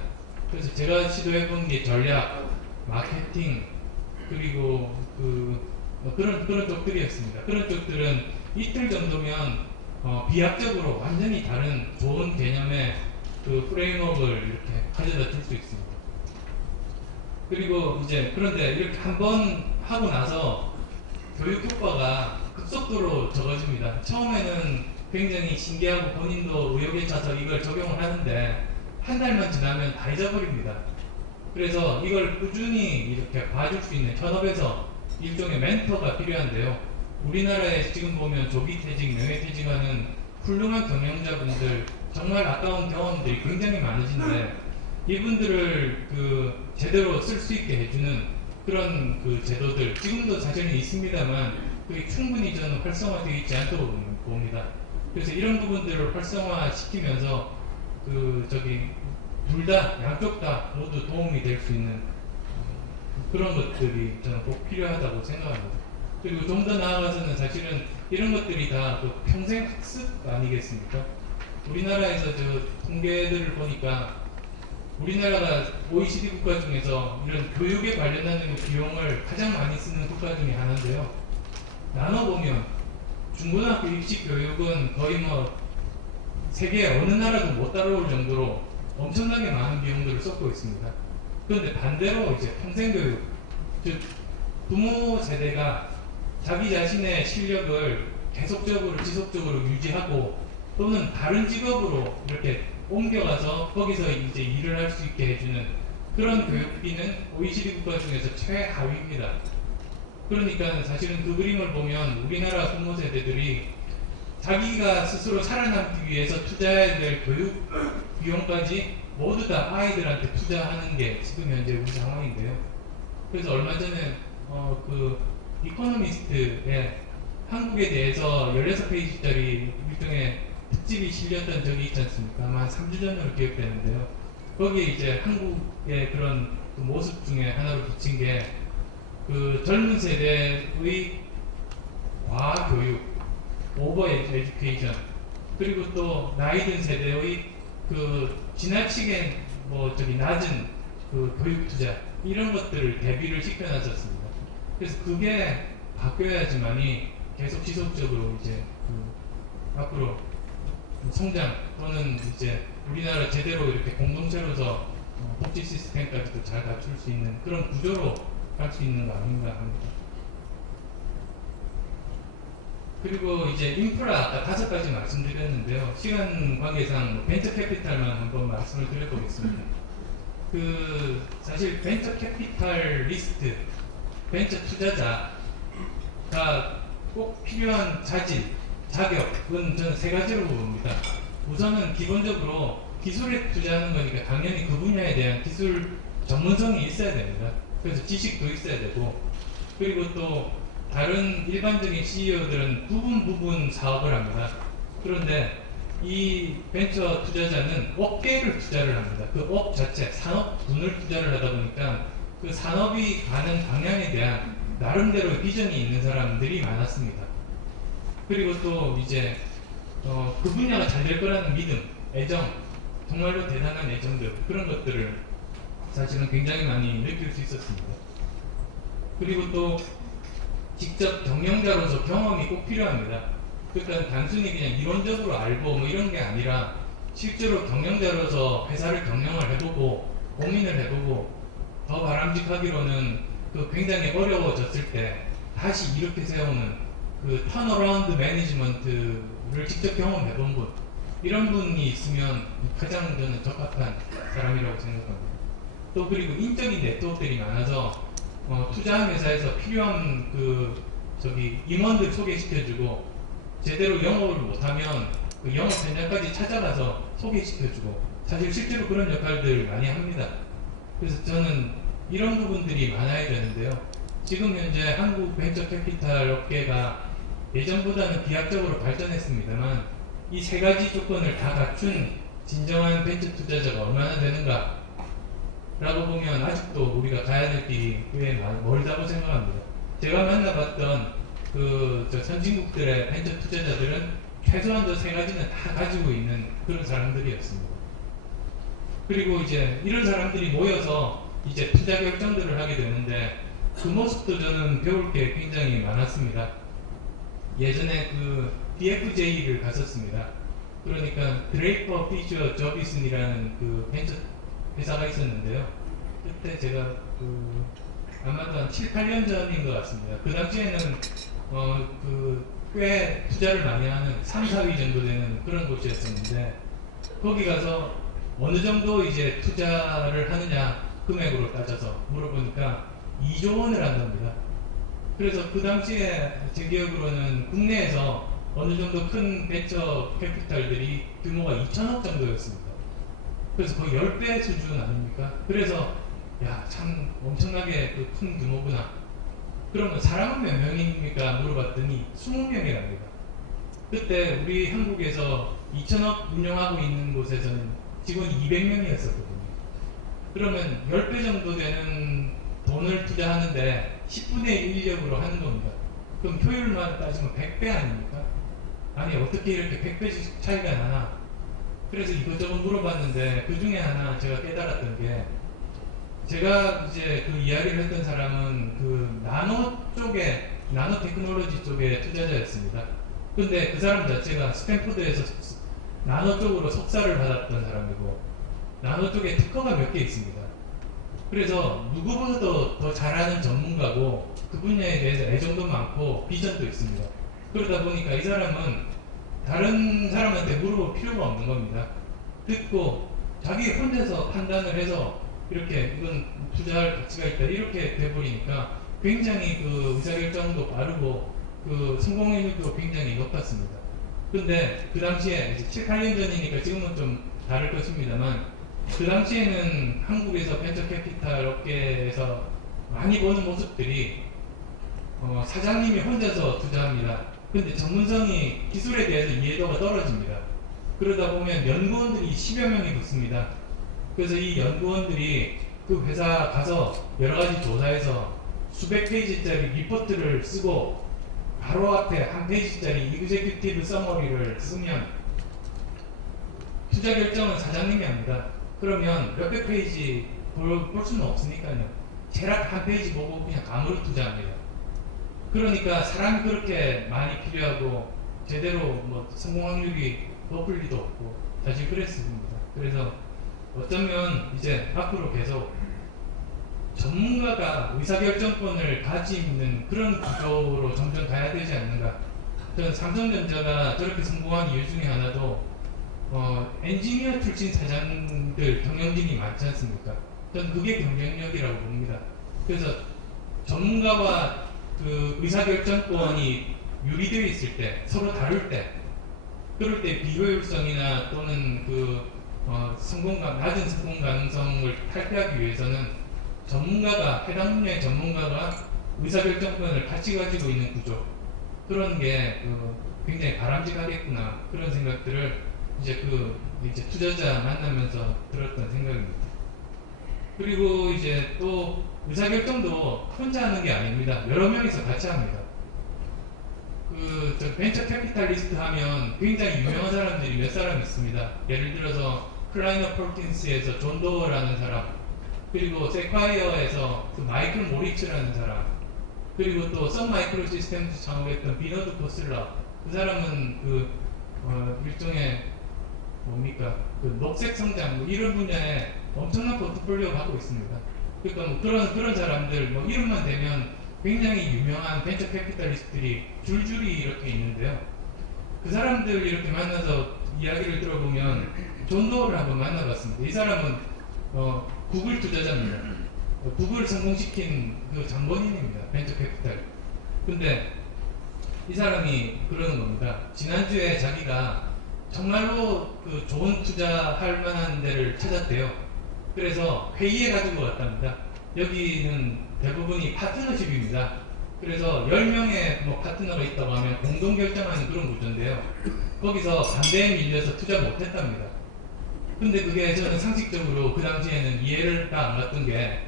그래서 제가 시도해본 게 전략, 마케팅, 그리고 그런 쪽들이었습니다. 그런 쪽들은 이틀 정도면 비약적으로 완전히 다른 좋은 개념의 프레임워크를 이렇게 가져다 줄 수 있습니다. 그리고 그런데 이렇게 한번 하고 나서 교육 효과가 급속도로 적어집니다. 처음에는 굉장히 신기하고 본인도 의욕에 차서 이걸 적용을 하는데 한 달만 지나면 다 잊어버립니다. 그래서 이걸 꾸준히 이렇게 봐줄 수 있는 현업에서 일종의 멘토가 필요한데요. 우리나라에 지금 보면 조기퇴직, 명예퇴직하는 훌륭한 경영자분들, 정말 아까운 경험들이 굉장히 많으신데 이분들을 제대로 쓸 수 있게 해주는 그런 제도들 지금도 사실은 있습니다만 그게 충분히 저는 활성화되어 있지 않다고 봅니다. 그래서 이런 부분들을 활성화시키면서 둘 다, 양쪽 다 모두 도움이 될 수 있는 그런 것들이 저는 꼭 필요하다고 생각합니다. 그리고 좀 더 나아가서는 사실은 이런 것들이 다 평생 학습 아니겠습니까? 우리나라에서 통계들을 보니까 우리나라가 OECD 국가 중에서 이런 교육에 관련하는 비용을 가장 많이 쓰는 국가 중에 하나인데요. 나눠보면 중고등학교 입시 교육은 거의 세계 어느 나라도 못 따라올 정도로 엄청나게 많은 비용들을 쏟고 있습니다. 그런데 반대로 평생교육, 즉 부모 세대가 자기 자신의 실력을 계속적으로 지속적으로 유지하고 또는 다른 직업으로 이렇게 옮겨가서 거기서 일을 할 수 있게 해주는 그런 교육비는 OECD 국가 중에서 최하위입니다. 그러니까 사실은 그 그림을 보면 우리나라 부모 세대들이 자기가 스스로 살아남기 위해서 투자해야 될 교육 비용까지 모두 다 아이들한테 투자하는 게 지금 현재 우리 상황인데요. 그래서 얼마 전에 이코노미스트에 한국에 대해서 16페이지짜리 일종의 특집이 실렸던 적이 있지 않습니까? 아마 한 3주 전으로 기억되는데요. 거기에 한국의 그런 모습 중에 하나로 비친 게 그 젊은 세대의 과교육, 오버 에듀케이션, 그리고 또 나이 든 세대의 그 지나치게 낮은 그 교육 투자 이런 것들을 대비를 시켜놨었습니다. 그래서 그게 바뀌어야지만이 계속 지속적으로 이제 앞으로 성장 또는 이제 우리나라 제대로 이렇게 공동체로서 복지 시스템까지도 잘 갖출 수 있는 그런 구조로 갈 수 있는 거 아닌가 합니다. 그리고 이제 인프라 아까 5가지 말씀드렸는데요. 시간 관계상 벤처 캐피탈만 한번 말씀을 드려보겠습니다. 사실 벤처 캐피탈리스트, 벤처 투자자가 꼭 필요한 자질, 자격은 저는 3가지로 봅니다. 우선은 기본적으로 기술에 투자하는 거니까 당연히 그 분야에 대한 기술 전문성이 있어야 됩니다. 그래서 지식도 있어야 되고, 그리고 또 다른 일반적인 CEO들은 부분 사업을 합니다. 그런데 이 벤처 투자자는 업계를 투자를 합니다. 그 업 자체, 산업군을 투자를 하다 보니까 그 산업이 가는 방향에 대한 나름대로 비전이 있는 사람들이 많았습니다. 그리고 또 이제 그 분야가 잘 될 거라는 믿음, 애정, 정말로 대단한 애정들, 그런 것들을 사실은 굉장히 많이 느낄 수 있었습니다. 그리고 또 직접 경영자로서 경험이 꼭 필요합니다. 그러니까 단순히 그냥 이론적으로 알고 이런 게 아니라 실제로 경영자로서 회사를 경영을 해보고 고민을 해보고 더 바람직하기로는 그 굉장히 어려워졌을 때 다시 이렇게 세우는 그 턴어라운드 매니지먼트를 직접 경험해본 분, 이런 분이 있으면 가장 저는 적합한 사람이라고 생각합니다. 또 그리고 인적인 네트워크들이 많아서 투자한 회사에서 필요한 임원들 소개시켜주고, 제대로 영업을 못하면 그 영업 현장까지 찾아가서 소개시켜주고, 사실 실제로 그런 역할들을 많이 합니다. 그래서 저는 이런 부분들이 많아야 되는데요. 지금 현재 한국 벤처 캐피탈 업계가 예전보다는 비약적으로 발전했습니다만 이 3가지 조건을 다 갖춘 진정한 벤처 투자자가 얼마나 되는가 라고 보면 아직도 우리가 가야 될 길이 꽤 멀다고 생각합니다. 제가 만나봤던 선진국들의 벤처 투자자들은 최소한 저 3가지는 다 가지고 있는 그런 사람들이었습니다. 그리고 이제 이런 사람들이 모여서 이제 투자 결정들을 하게 되는데 그 모습도 저는 배울 게 굉장히 많았습니다. 예전에 DFJ를 갔었습니다. 그러니까 드레이퍼 피셔 저비슨이라는 벤처 회사가 있었는데요. 그때 제가 아마도 한 7, 8년 전인 것 같습니다. 그 당시에는 꽤 투자를 많이 하는 3, 4위 정도 되는 그런 곳이었었는데, 거기 가서 어느 정도 이제 투자를 하느냐 금액으로 따져서 물어보니까 2조 원을 한답니다. 그래서 그 당시에 제 기억으로는 국내에서 어느 정도 큰 벤처 캐피탈들이 규모가 2천억 정도였습니다. 그래서 거의 10배 수준 아닙니까? 그래서 참 엄청나게 큰 규모구나. 그러면 사람은 몇 명입니까? 물어봤더니 20명이랍니다. 그때 우리 한국에서 2천억 운영하고 있는 곳에서는 직원이 200명이었었거든요. 그러면 10배 정도 되는 돈을 투자하는데 10분의 1 인력으로 하는 겁니다. 그럼 효율만 따지면 100배 아닙니까? 아니 어떻게 이렇게 100배씩 차이가 나나? 그래서 이것저것 물어봤는데 그 중에 하나 제가 깨달았던 게, 제가 이제 그 이야기를 했던 사람은 나노 테크놀로지 쪽의 투자자였습니다. 근데 그 사람 자체가 스탠포드에서 나노 쪽으로 석사를 받았던 사람이고 나노 쪽에 특허가 몇 개 있습니다. 그래서 누구보다도 더 잘하는 전문가고 그 분야에 대해서 애정도 많고 비전도 있습니다. 그러다 보니까 이 사람은 다른 사람한테 물어볼 필요가 없는 겁니다. 듣고 자기 혼자서 판단을 해서 이렇게 이건 투자할 가치가 있다 이렇게 돼버리니까 굉장히 의사결정도 빠르고 성공률도 굉장히 높았습니다. 근데 그 당시에 이제 7, 8년 전이니까 지금은 좀 다를 것입니다만, 그 당시에는 한국에서 벤처 캐피탈 업계에서 많이 보는 모습들이 사장님이 혼자서 투자합니다. 근데 전문성이 기술에 대해서 이해도가 떨어집니다. 그러다 보면 연구원들이 10여 명이 붙습니다. 그래서 이 연구원들이 그 회사 가서 여러 가지 조사해서 수백 페이지짜리 리포트를 쓰고 바로 앞에 한 페이지짜리 이그제큐티브 서머리를 쓰면 투자 결정은 사장님이 합니다. 그러면 몇백 페이지 볼 수는 없으니까요. 대략 한 페이지 보고 그냥 감으로 투자합니다. 그러니까 사람이 그렇게 많이 필요하고 제대로 뭐 성공 확률이 높을 리도 없고 사실 그랬습니다. 그래서 어쩌면 이제 앞으로 계속 전문가가 의사결정권을 가지는 그런 구조로 점점 가야 되지 않는가. 저는 삼성전자가 저렇게 성공한 이유 중에 하나도 엔지니어 출신 사장들 경영진이 많지 않습니까? 저는 그게 경쟁력이라고 봅니다. 그래서 전문가와 그 의사결정권이 유리되어 있을 때, 서로 다룰 때, 그럴 때 비효율성이나 또는 그 낮은 성공 가능성을 탈피하기 위해서는 해당 분야의 전문가가 의사결정권을 같이 가지고 있는 구조, 그런 게 굉장히 바람직하겠구나, 그런 생각들을 이제 투자자 만나면서 들었던 생각입니다. 그리고 이제 또 의사결정도 혼자 하는 게 아닙니다. 여러 명이서 같이 합니다. 저 벤처 캐피탈리스트 하면 굉장히 유명한 사람들이 몇 사람 있습니다. 예를 들어서 클라이너 폴킨스에서 존 도어라는 사람, 그리고 세콰이어에서 그 마이클 모리츠라는 사람, 그리고 또 선 마이크로 시스템즈 창업했던 비너드 코슬러, 그 사람은 일종의 뭡니까, 녹색 성장 뭐 이런 분야에 엄청난 포트폴리오를 갖고 있습니다. 그러니까 뭐 그런 사람들 뭐 이름만 대면 굉장히 유명한 벤처 캐피탈리스트들이 줄줄이 이렇게 있는데요. 그 사람들 이렇게 만나서 이야기를 들어보면 존 도어를 한번 만나봤습니다. 이 사람은 구글 투자자입니다. 구글 성공시킨 그 장본인입니다. 벤처 캐피탈. 근데 이 사람이 그러는 겁니다. 지난주에 자기가 정말로 그 좋은 투자할 만한 데를 찾았대요. 그래서 회의해 가지고 왔답니다. 여기는 대부분이 파트너십입니다. 그래서 10명의 뭐 파트너가 있다고 하면 공동 결정하는 그런 구조인데요. 거기서 반대에 밀려서 투자 못했답니다. 근데 그게 저는 상식적으로 그 당시에는 이해가 안 갔던 게,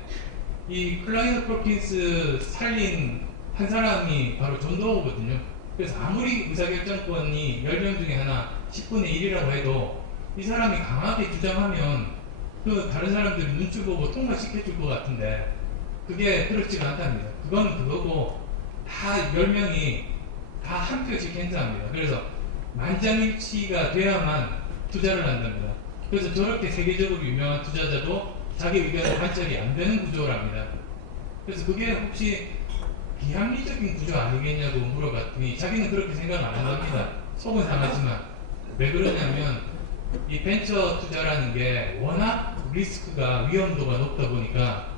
이 클라이너 폴킨스 살린 한 사람이 바로 존 도어거든요. 그래서 아무리 의사결정권이 10명 중에 하나 10분의 1이라고 해도 이 사람이 강하게 주장하면 그 다른 사람들이 눈치 보고 통과시켜줄 것 같은데 그게 그렇지가 않답니다. 그건 그거고 다 10명이 다 한 표씩 행사합니다. 그래서 만장일치가 돼야만 투자를 한답니다. 그래서 저렇게 세계적으로 유명한 투자자도 자기 의견에 반짝이 안 되는 구조랍니다. 그래서 그게 혹시 비합리적인 구조 아니겠냐고 물어봤더니 자기는 그렇게 생각 안 한답니다. 속은 상하지만. 왜 그러냐면 이 벤처 투자라는 게 워낙 리스크가, 위험도가 높다 보니까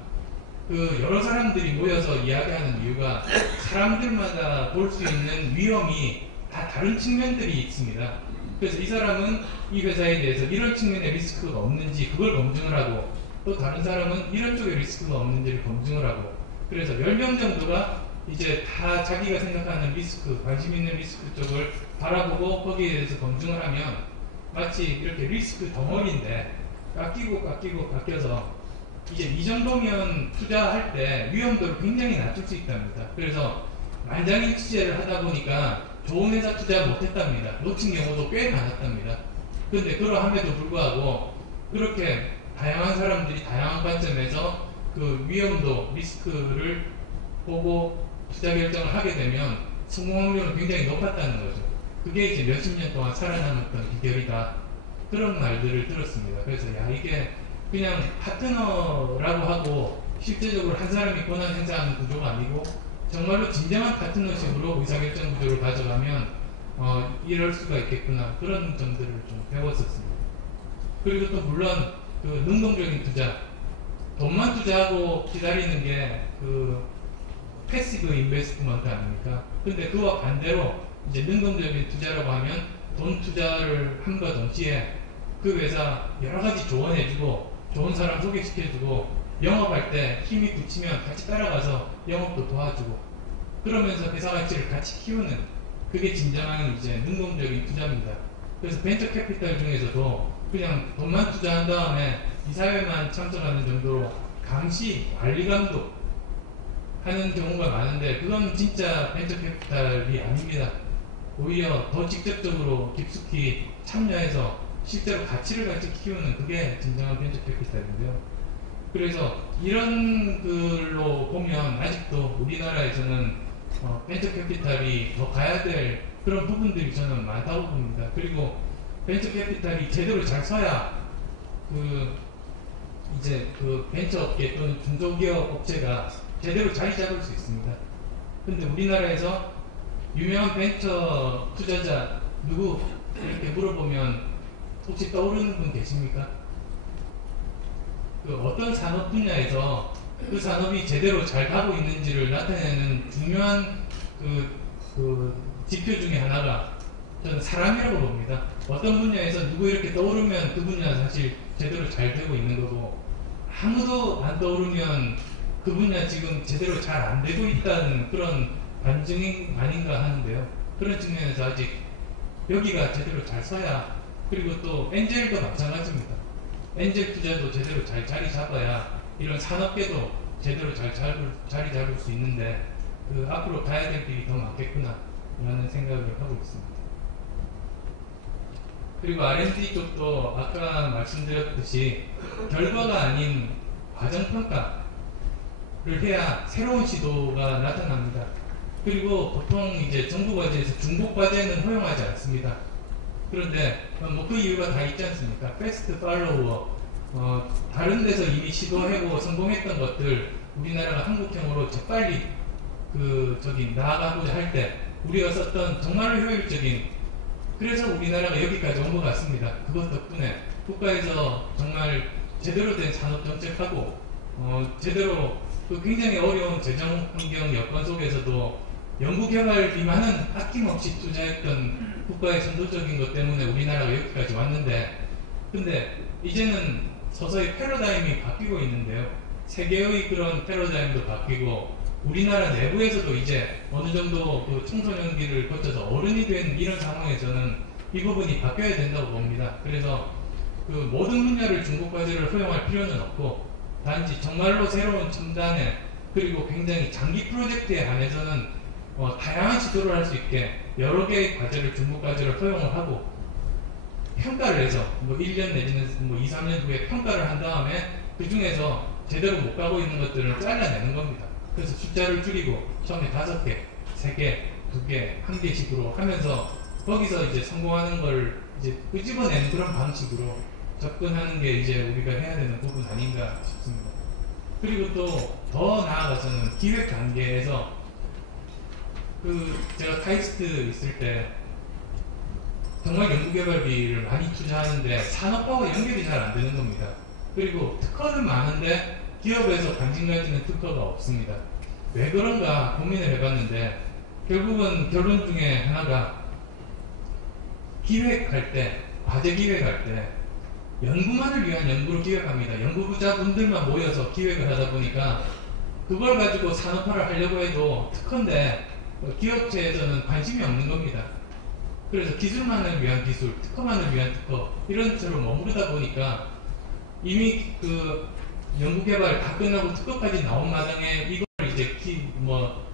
그 여러 사람들이 모여서 이야기하는 이유가 사람들마다 볼 수 있는 위험이 다 다른 측면들이 있습니다. 그래서 이 사람은 이 회사에 대해서 이런 측면의 리스크가 없는지 그걸 검증을 하고, 또 다른 사람은 이런 쪽에 리스크가 없는지를 검증을 하고, 그래서 10명 정도가 이제 다 자기가 생각하는 리스크, 관심 있는 리스크 쪽을 바라보고 거기에 대해서 검증을 하면 마치 이렇게 리스크 덩어리인데 깎여서 이제 이 정도면 투자할 때 위험도를 굉장히 낮출 수 있답니다. 그래서 만장일치제를 하다 보니까 좋은 회사 투자 못했답니다. 놓친 경우도 꽤 많았답니다. 그런데 그러함에도 불구하고 그렇게 다양한 사람들이 다양한 관점에서 그 위험도, 리스크를 보고 투자 결정을 하게 되면 성공 확률은 굉장히 높았다는 거죠. 그게 이제 몇십 년 동안 살아남았던 비결이다. 그런 말들을 들었습니다. 그래서 이게 그냥 파트너라고 하고 실제적으로 한 사람이 권한 행사하는 구조가 아니고 정말로 진정한 파트너십으로 의사결정 구조를 가져가면 이럴 수가 있겠구나, 그런 점들을 좀 배웠었습니다. 그리고 또 물론 그 능동적인 투자, 돈만 투자하고 기다리는 게 그 패시브 인베스트먼트 아닙니까? 근데 그와 반대로 이제 능동적인 투자라고 하면 돈 투자를 함과 동시에 그 회사 여러 가지 조언해주고 좋은 사람 소개시켜주고 영업할 때 힘이 붙이면 같이 따라가서 영업도 도와주고 그러면서 회사 가치를 같이 키우는, 그게 진정한 이제 능동적인 투자입니다. 그래서 벤처 캐피탈 중에서도 그냥 돈만 투자한 다음에 이사회만 참석하는 정도로 감시, 관리 감독 하는 경우가 많은데 그건 진짜 벤처 캐피탈이 아닙니다. 오히려 더 직접적으로 깊숙이 참여해서 실제로 가치를 같이 키우는 그게 진정한 벤처 캐피탈인데요. 그래서 이런 걸로 보면 아직도 우리나라에서는 벤처 캐피탈이 더 가야 될 그런 부분들이 저는 많다고 봅니다. 그리고 벤처 캐피탈이 제대로 잘 서야 이제 벤처 업계 또는 중소기업 업체가 제대로 자리 잡을 수 있습니다. 근데 우리나라에서 유명한 벤처 투자자 누구 이렇게 물어보면 혹시 떠오르는 분 계십니까? 어떤 산업 분야에서 그 산업이 제대로 잘 가고 있는지를 나타내는 중요한 지표 중에 하나가 저는 사람이라고 봅니다. 어떤 분야에서 누구 이렇게 떠오르면 그 분야 사실 제대로 잘 되고 있는 거고, 아무도 안 떠오르면 그 분야 지금 제대로 잘 안 되고 있다는 그런 반증이 아닌가 하는데요. 그런 측면에서 아직 여기가 제대로 잘 서야, 그리고 또 엔젤도 마찬가지입니다. 엔젤 투자도 제대로 잘 자리 잡아야 이런 산업계도 제대로 잘 자리 잡을 수 있는데 앞으로 가야 될 길이 더 많겠구나 라는 생각을 하고 있습니다. 그리고 R&D 쪽도 아까 말씀드렸듯이 결과가 아닌 과정평가를 해야 새로운 시도가 나타납니다. 그리고 보통 이제 정부과제에서 중복과제는 허용하지 않습니다. 그런데 그 이유가 다 있지 않습니까? 패스트 팔로워, 다른 데서 이미 시도하고 성공했던 것들 우리나라가 한국형으로 재빨리 나아가고자 할 때 우리가 썼던 정말로 효율적인, 그래서 우리나라가 여기까지 온 것 같습니다. 그것 덕분에 국가에서 정말 제대로 된 산업 정책하고 제대로 굉장히 어려운 재정 환경 여건 속에서도 연구개발 비만은 아낌없이 투자했던 국가의 선도적인 것 때문에 우리나라가 여기까지 왔는데, 근데 이제는 서서히 패러다임이 바뀌고 있는데요. 세계의 그런 패러다임도 바뀌고 우리나라 내부에서도 이제 어느 정도 청소년기를 거쳐서 어른이 된 이런 상황에서는 이 부분이 바뀌어야 된다고 봅니다. 그래서 모든 분야를 중복과제를 허용할 필요는 없고, 단지 정말로 새로운 첨단에 그리고 굉장히 장기 프로젝트에 한해서는 다양한 시도를 할 수 있게 여러 개의 과제를 중복과제를 허용을 하고 평가를 해서 1년 내지는 2, 3년 후에 평가를 한 다음에 그 중에서 제대로 못 가고 있는 것들을 잘라내는 겁니다. 그래서 숫자를 줄이고 처음에 5개, 3개, 2개, 1개씩으로 하면서 거기서 이제 성공하는 걸 이제 끄집어내는 그런 방식으로 접근하는 게 이제 우리가 해야 되는 부분 아닌가 싶습니다. 그리고 또 더 나아가서는 기획 단계에서 제가 카이스트 있을 때 정말 연구개발비를 많이 투자하는데 산업화와 연결이 잘 안 되는 겁니다. 그리고 특허는 많은데 기업에서 관심 가지는 특허가 없습니다. 왜 그런가 고민을 해봤는데 결국은 결론 중에 하나가 기획할 때, 과제 기획할 때 연구만을 위한 연구를 기획합니다. 연구자분들만 모여서 기획을 하다 보니까 그걸 가지고 산업화를 하려고 해도 특허인데 기업체에서는 관심이 없는 겁니다. 그래서 기술만을 위한 기술, 특허만을 위한 특허 이런 채로 머무르다 보니까 이미 연구개발 다 끝나고 특허까지 나온 마당에 이걸 이제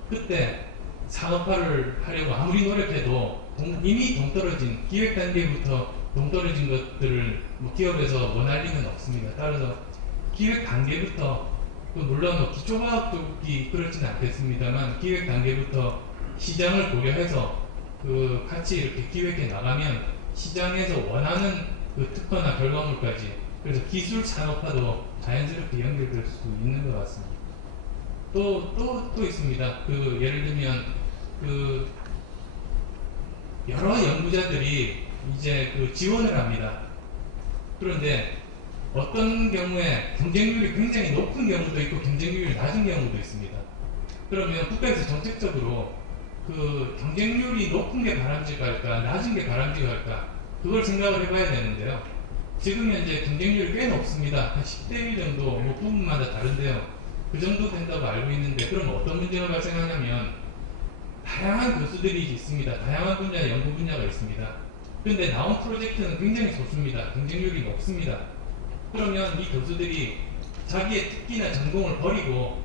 그때 산업화를 하려고 아무리 노력해도 이미 동떨어진 기획 단계부터 동떨어진 것들을 기업에서 원할 리는 없습니다. 따라서 기획 단계부터 물론 기초과학 쪽이 그렇지는 않겠습니다만 기획 단계부터 시장을 고려해서 같이 이렇게 기획해 나가면 시장에서 원하는 특허나 결과물까지, 그래서 기술 산업화도 자연스럽게 연결될 수 있는 것 같습니다. 또 있습니다. 예를 들면 여러 연구자들이 이제 지원을 합니다. 그런데 어떤 경우에 경쟁률이 굉장히 높은 경우도 있고 경쟁률이 낮은 경우도 있습니다. 그러면 국가에서 정책적으로 경쟁률이 높은 게 바람직할까 낮은 게 바람직할까 그걸 생각을 해봐야 되는데요. 지금 현재 경쟁률이 꽤 높습니다. 한 10대 1 정도, 부분마다 다른데요. 그 정도 된다고 알고 있는데, 그럼 어떤 문제가 발생하냐면 다양한 교수들이 있습니다. 다양한 분야의 연구 분야가 있습니다. 그런데 나온 프로젝트는 굉장히 좋습니다. 경쟁률이 높습니다. 그러면 이 교수들이 자기의 특기나 전공을 버리고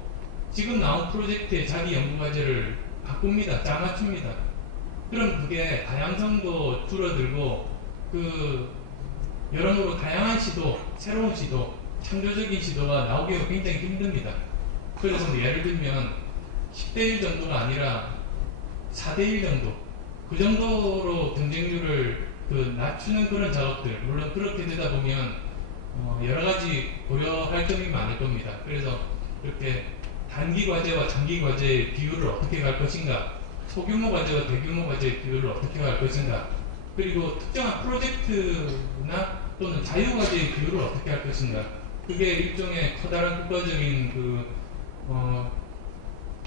지금 나온 프로젝트의 자기 연구과제를 바꿉니다. 짜맞춥니다. 그럼 그게 다양성도 줄어들고 여러모로 다양한 시도, 새로운 시도, 창조적인 시도가 나오기가 굉장히 힘듭니다. 그래서 뭐 예를 들면 10대1 정도가 아니라 4대1 정도, 그 정도로 경쟁률을 낮추는 그런 작업들, 물론 그렇게 되다 보면 여러 가지 고려할 점이 많을 겁니다. 그래서 이렇게 단기 과제와 장기 과제의 비율을 어떻게 갈 것인가, 소규모 과제와 대규모 과제의 비율을 어떻게 갈 것인가, 그리고 특정한 프로젝트나 또는 자유 과제의 비율을 어떻게 할 것인가, 그게 일종의 커다란 국가적인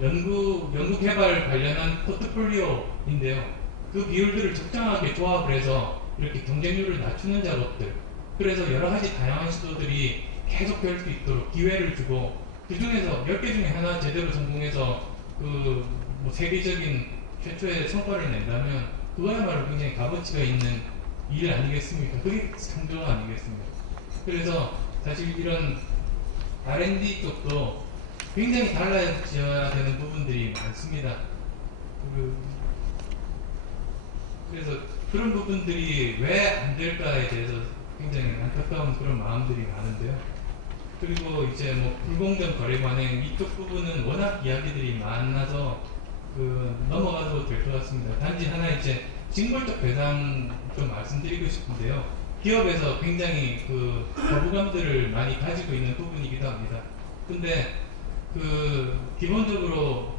연구 개발 관련한 포트폴리오인데요. 그 비율들을 적정하게 조합을 해서 이렇게 경쟁률을 낮추는 작업들, 그래서 여러 가지 다양한 시도들이 계속 될 수 있도록 기회를 주고, 그 중에서 10개 중에 하나 제대로 성공해서 세계적인 최초의 성과를 낸다면 그거야말로 굉장히 값어치가 있는 일 아니겠습니까? 그게 창조 아니겠습니까? 그래서 사실 이런 R&D 쪽도 굉장히 달라져야 되는 부분들이 많습니다. 그래서 그런 부분들이 왜 안 될까에 대해서 굉장히 안타까운 그런 마음들이 많은데요. 그리고 이제 불공정 거래 관행 이쪽 부분은 워낙 이야기들이 많아서 넘어가도 될 것 같습니다. 단지 하나 이제 징벌적 배상 좀 말씀드리고 싶은데요. 기업에서 굉장히 거부감들을 많이 가지고 있는 부분이기도 합니다. 근데 기본적으로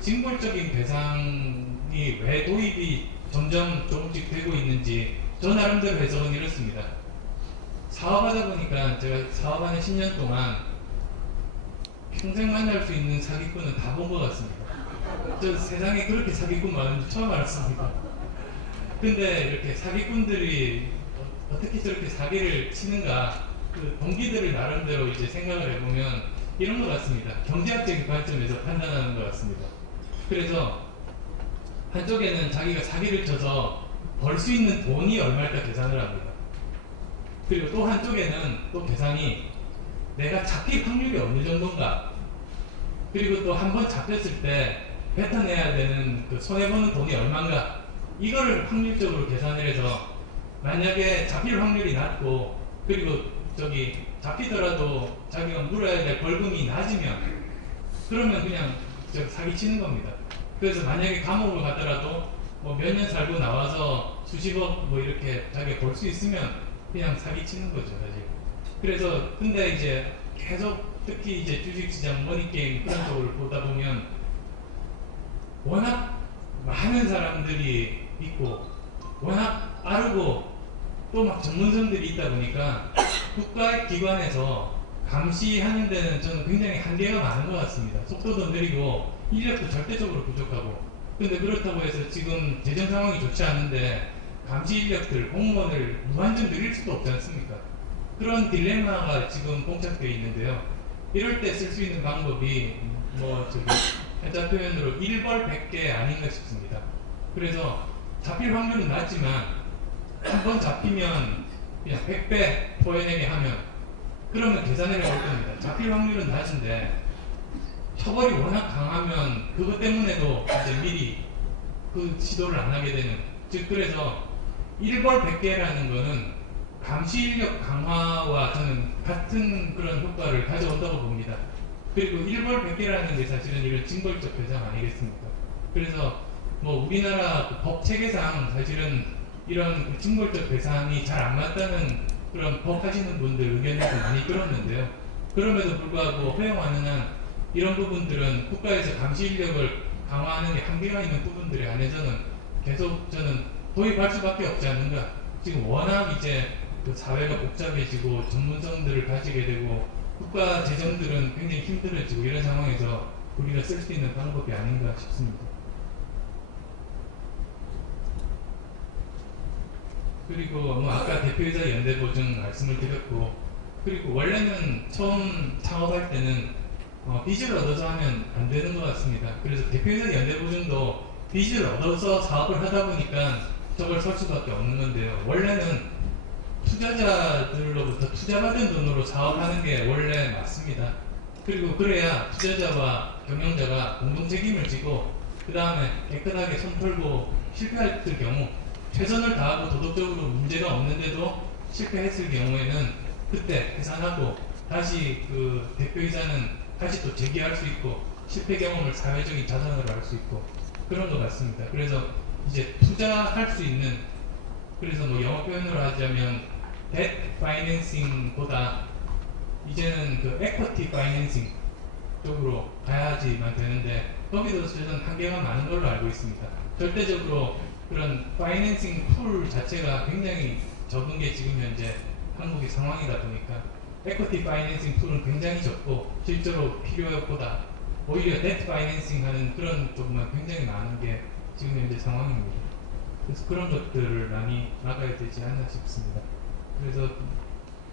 징벌적인 배상이 왜 도입이 점점 조금씩 되고 있는지 저 나름대로 해석은 이렇습니다. 사업하다 보니까 제가 사업하는 10년 동안 평생 만날 수 있는 사기꾼은 다 본 것 같습니다. 저 세상에 그렇게 사기꾼 많은지 처음 알았습니다. 근데 이렇게 사기꾼들이 어떻게 저렇게 사기를 치는가, 동기들을 나름대로 이제 생각을 해보면 이런 것 같습니다. 경제학적인 관점에서 판단하는 것 같습니다. 그래서 한쪽에는 자기가 사기를 쳐서 벌 수 있는 돈이 얼마일까 계산을 합니다. 그리고 또 한쪽에는 또 계산이 내가 잡힐 확률이 어느 정도인가, 그리고 또 한 번 잡혔을 때 뱉어내야 되는 손해보는 돈이 얼마인가, 이거를 확률적으로 계산을 해서 만약에 잡힐 확률이 낮고 그리고 잡히더라도 자기가 물어야 될 벌금이 낮으면 그러면 그냥 사기치는 겁니다. 그래서 만약에 감옥을 가더라도 몇 년 살고 나와서 수십억 이렇게 자기가 벌 수 있으면 그냥 사기치는 거죠, 사실. 그래서 근데 이제 계속 특히 이제 주식시장 머니게임 그런 쪽을 보다 보면 워낙 많은 사람들이 있고 워낙 빠르고 또 막 전문성들이 있다 보니까 국가기관에서 감시하는 데는 저는 굉장히 한계가 많은 것 같습니다. 속도도 느리고 인력도 절대적으로 부족하고, 근데 그렇다고 해서 지금 재정 상황이 좋지 않은데 감시 인력들, 공무원을 무한정 늘릴 수도 없지 않습니까? 그런 딜레마가 지금 봉착되어 있는데요. 이럴 때 쓸 수 있는 방법이 한자 표현으로 1벌 100개 아닌가 싶습니다. 그래서 잡힐 확률은 낮지만 한 번 잡히면 그냥 100배 토해내게 하면, 그러면 계산을 해볼 겁니다. 잡힐 확률은 낮은데 처벌이 워낙 강하면 그것 때문에도 이제 미리 그 시도를 안 하게 되는, 즉 그래서 1벌 100개라는 거는 감시 인력 강화와 저는 같은 그런 효과를 가져온다고 봅니다. 그리고 1벌 100개라는 게 사실은 이런 징벌적 배상 아니겠습니까? 그래서 우리나라 법 체계상 사실은 이런 징벌적 배상이 잘 안 맞다는 그런 법 하시는 분들 의견을 좀 많이 들었는데요. 그럼에도 불구하고 허용하는 한 이런 부분들은 국가에서 감시 인력을 강화하는 게 한계가 있는 부분들에 한해서는 계속 저는 도입할 수밖에 없지 않는가. 지금 워낙 이제 사회가 복잡해지고 전문성들을 가지게 되고 국가 재정들은 굉장히 힘들어지고 이런 상황에서 우리가 쓸 수 있는 방법이 아닌가 싶습니다. 그리고 아까 대표이사 연대보증 말씀을 드렸고, 그리고 원래는 처음 창업할 때는 빚을 얻어서 하면 안 되는 것 같습니다. 그래서 대표이사 연대보증도 빚을 얻어서 사업을 하다 보니까 저걸 설 수밖에 없는 건데요. 원래는 투자자들로부터 투자받은 돈으로 사업하는 게 원래 맞습니다. 그리고 그래야 투자자와 경영자가 공동 책임을 지고 그 다음에 깨끗하게 손 털고 실패했을 경우 최선을 다하고 도덕적으로 문제가 없는데도 실패했을 경우에는 그때 해산하고 다시 그 대표이사는 다시 또 재기할 수 있고 실패 경험을 사회적인 자산으로 할 수 있고 그런 것 같습니다. 그래서 이제 투자할 수 있는 그래서 뭐 영어 표현으로 하자면 debt financing보다 이제는 그 equity financing 쪽으로 가야지만 되는데 거기도 저는 한계가 많은 걸로 알고 있습니다. 절대적으로 그런 파이낸싱 풀 자체가 굉장히 적은 게 지금 현재 한국의 상황이다 보니까 equity 파이낸싱 풀은 굉장히 적고 실제로 필요보다 오히려 debt 파이낸싱 하는 그런 쪽만 굉장히 많은 게 지금 현재 상황입니다. 그래서 그런 것들을 많이 막아야 되지 않나 싶습니다. 그래서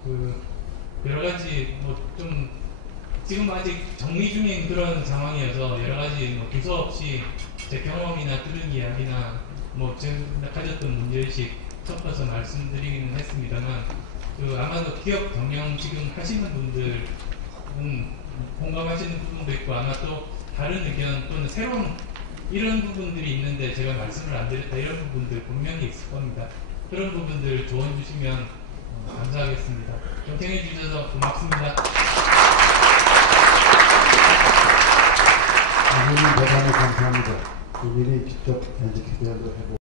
그 여러 가지 뭐 좀 지금 아직 정리 중인 그런 상황이어서 여러 가지 뭐 두서없이 제 경험이나 들은 이야기나 뭐 제가 가졌던 문제의식 섞어서 말씀드리기는 했습니다만 그 아마도 기업 경영 지금 하시는 분들은 공감하시는 부분도 있고 아마 또 다른 의견 또는 새로운 이런 부분들이 있는데 제가 말씀을 안 드렸다 이런 부분들 분명히 있을 겁니다. 그런 부분들 조언 주시면 감사하겠습니다. 경청해 주셔서 고맙습니다. 선생님 대단히 감사합니다. 본인이 직접 현지 투자도 해보고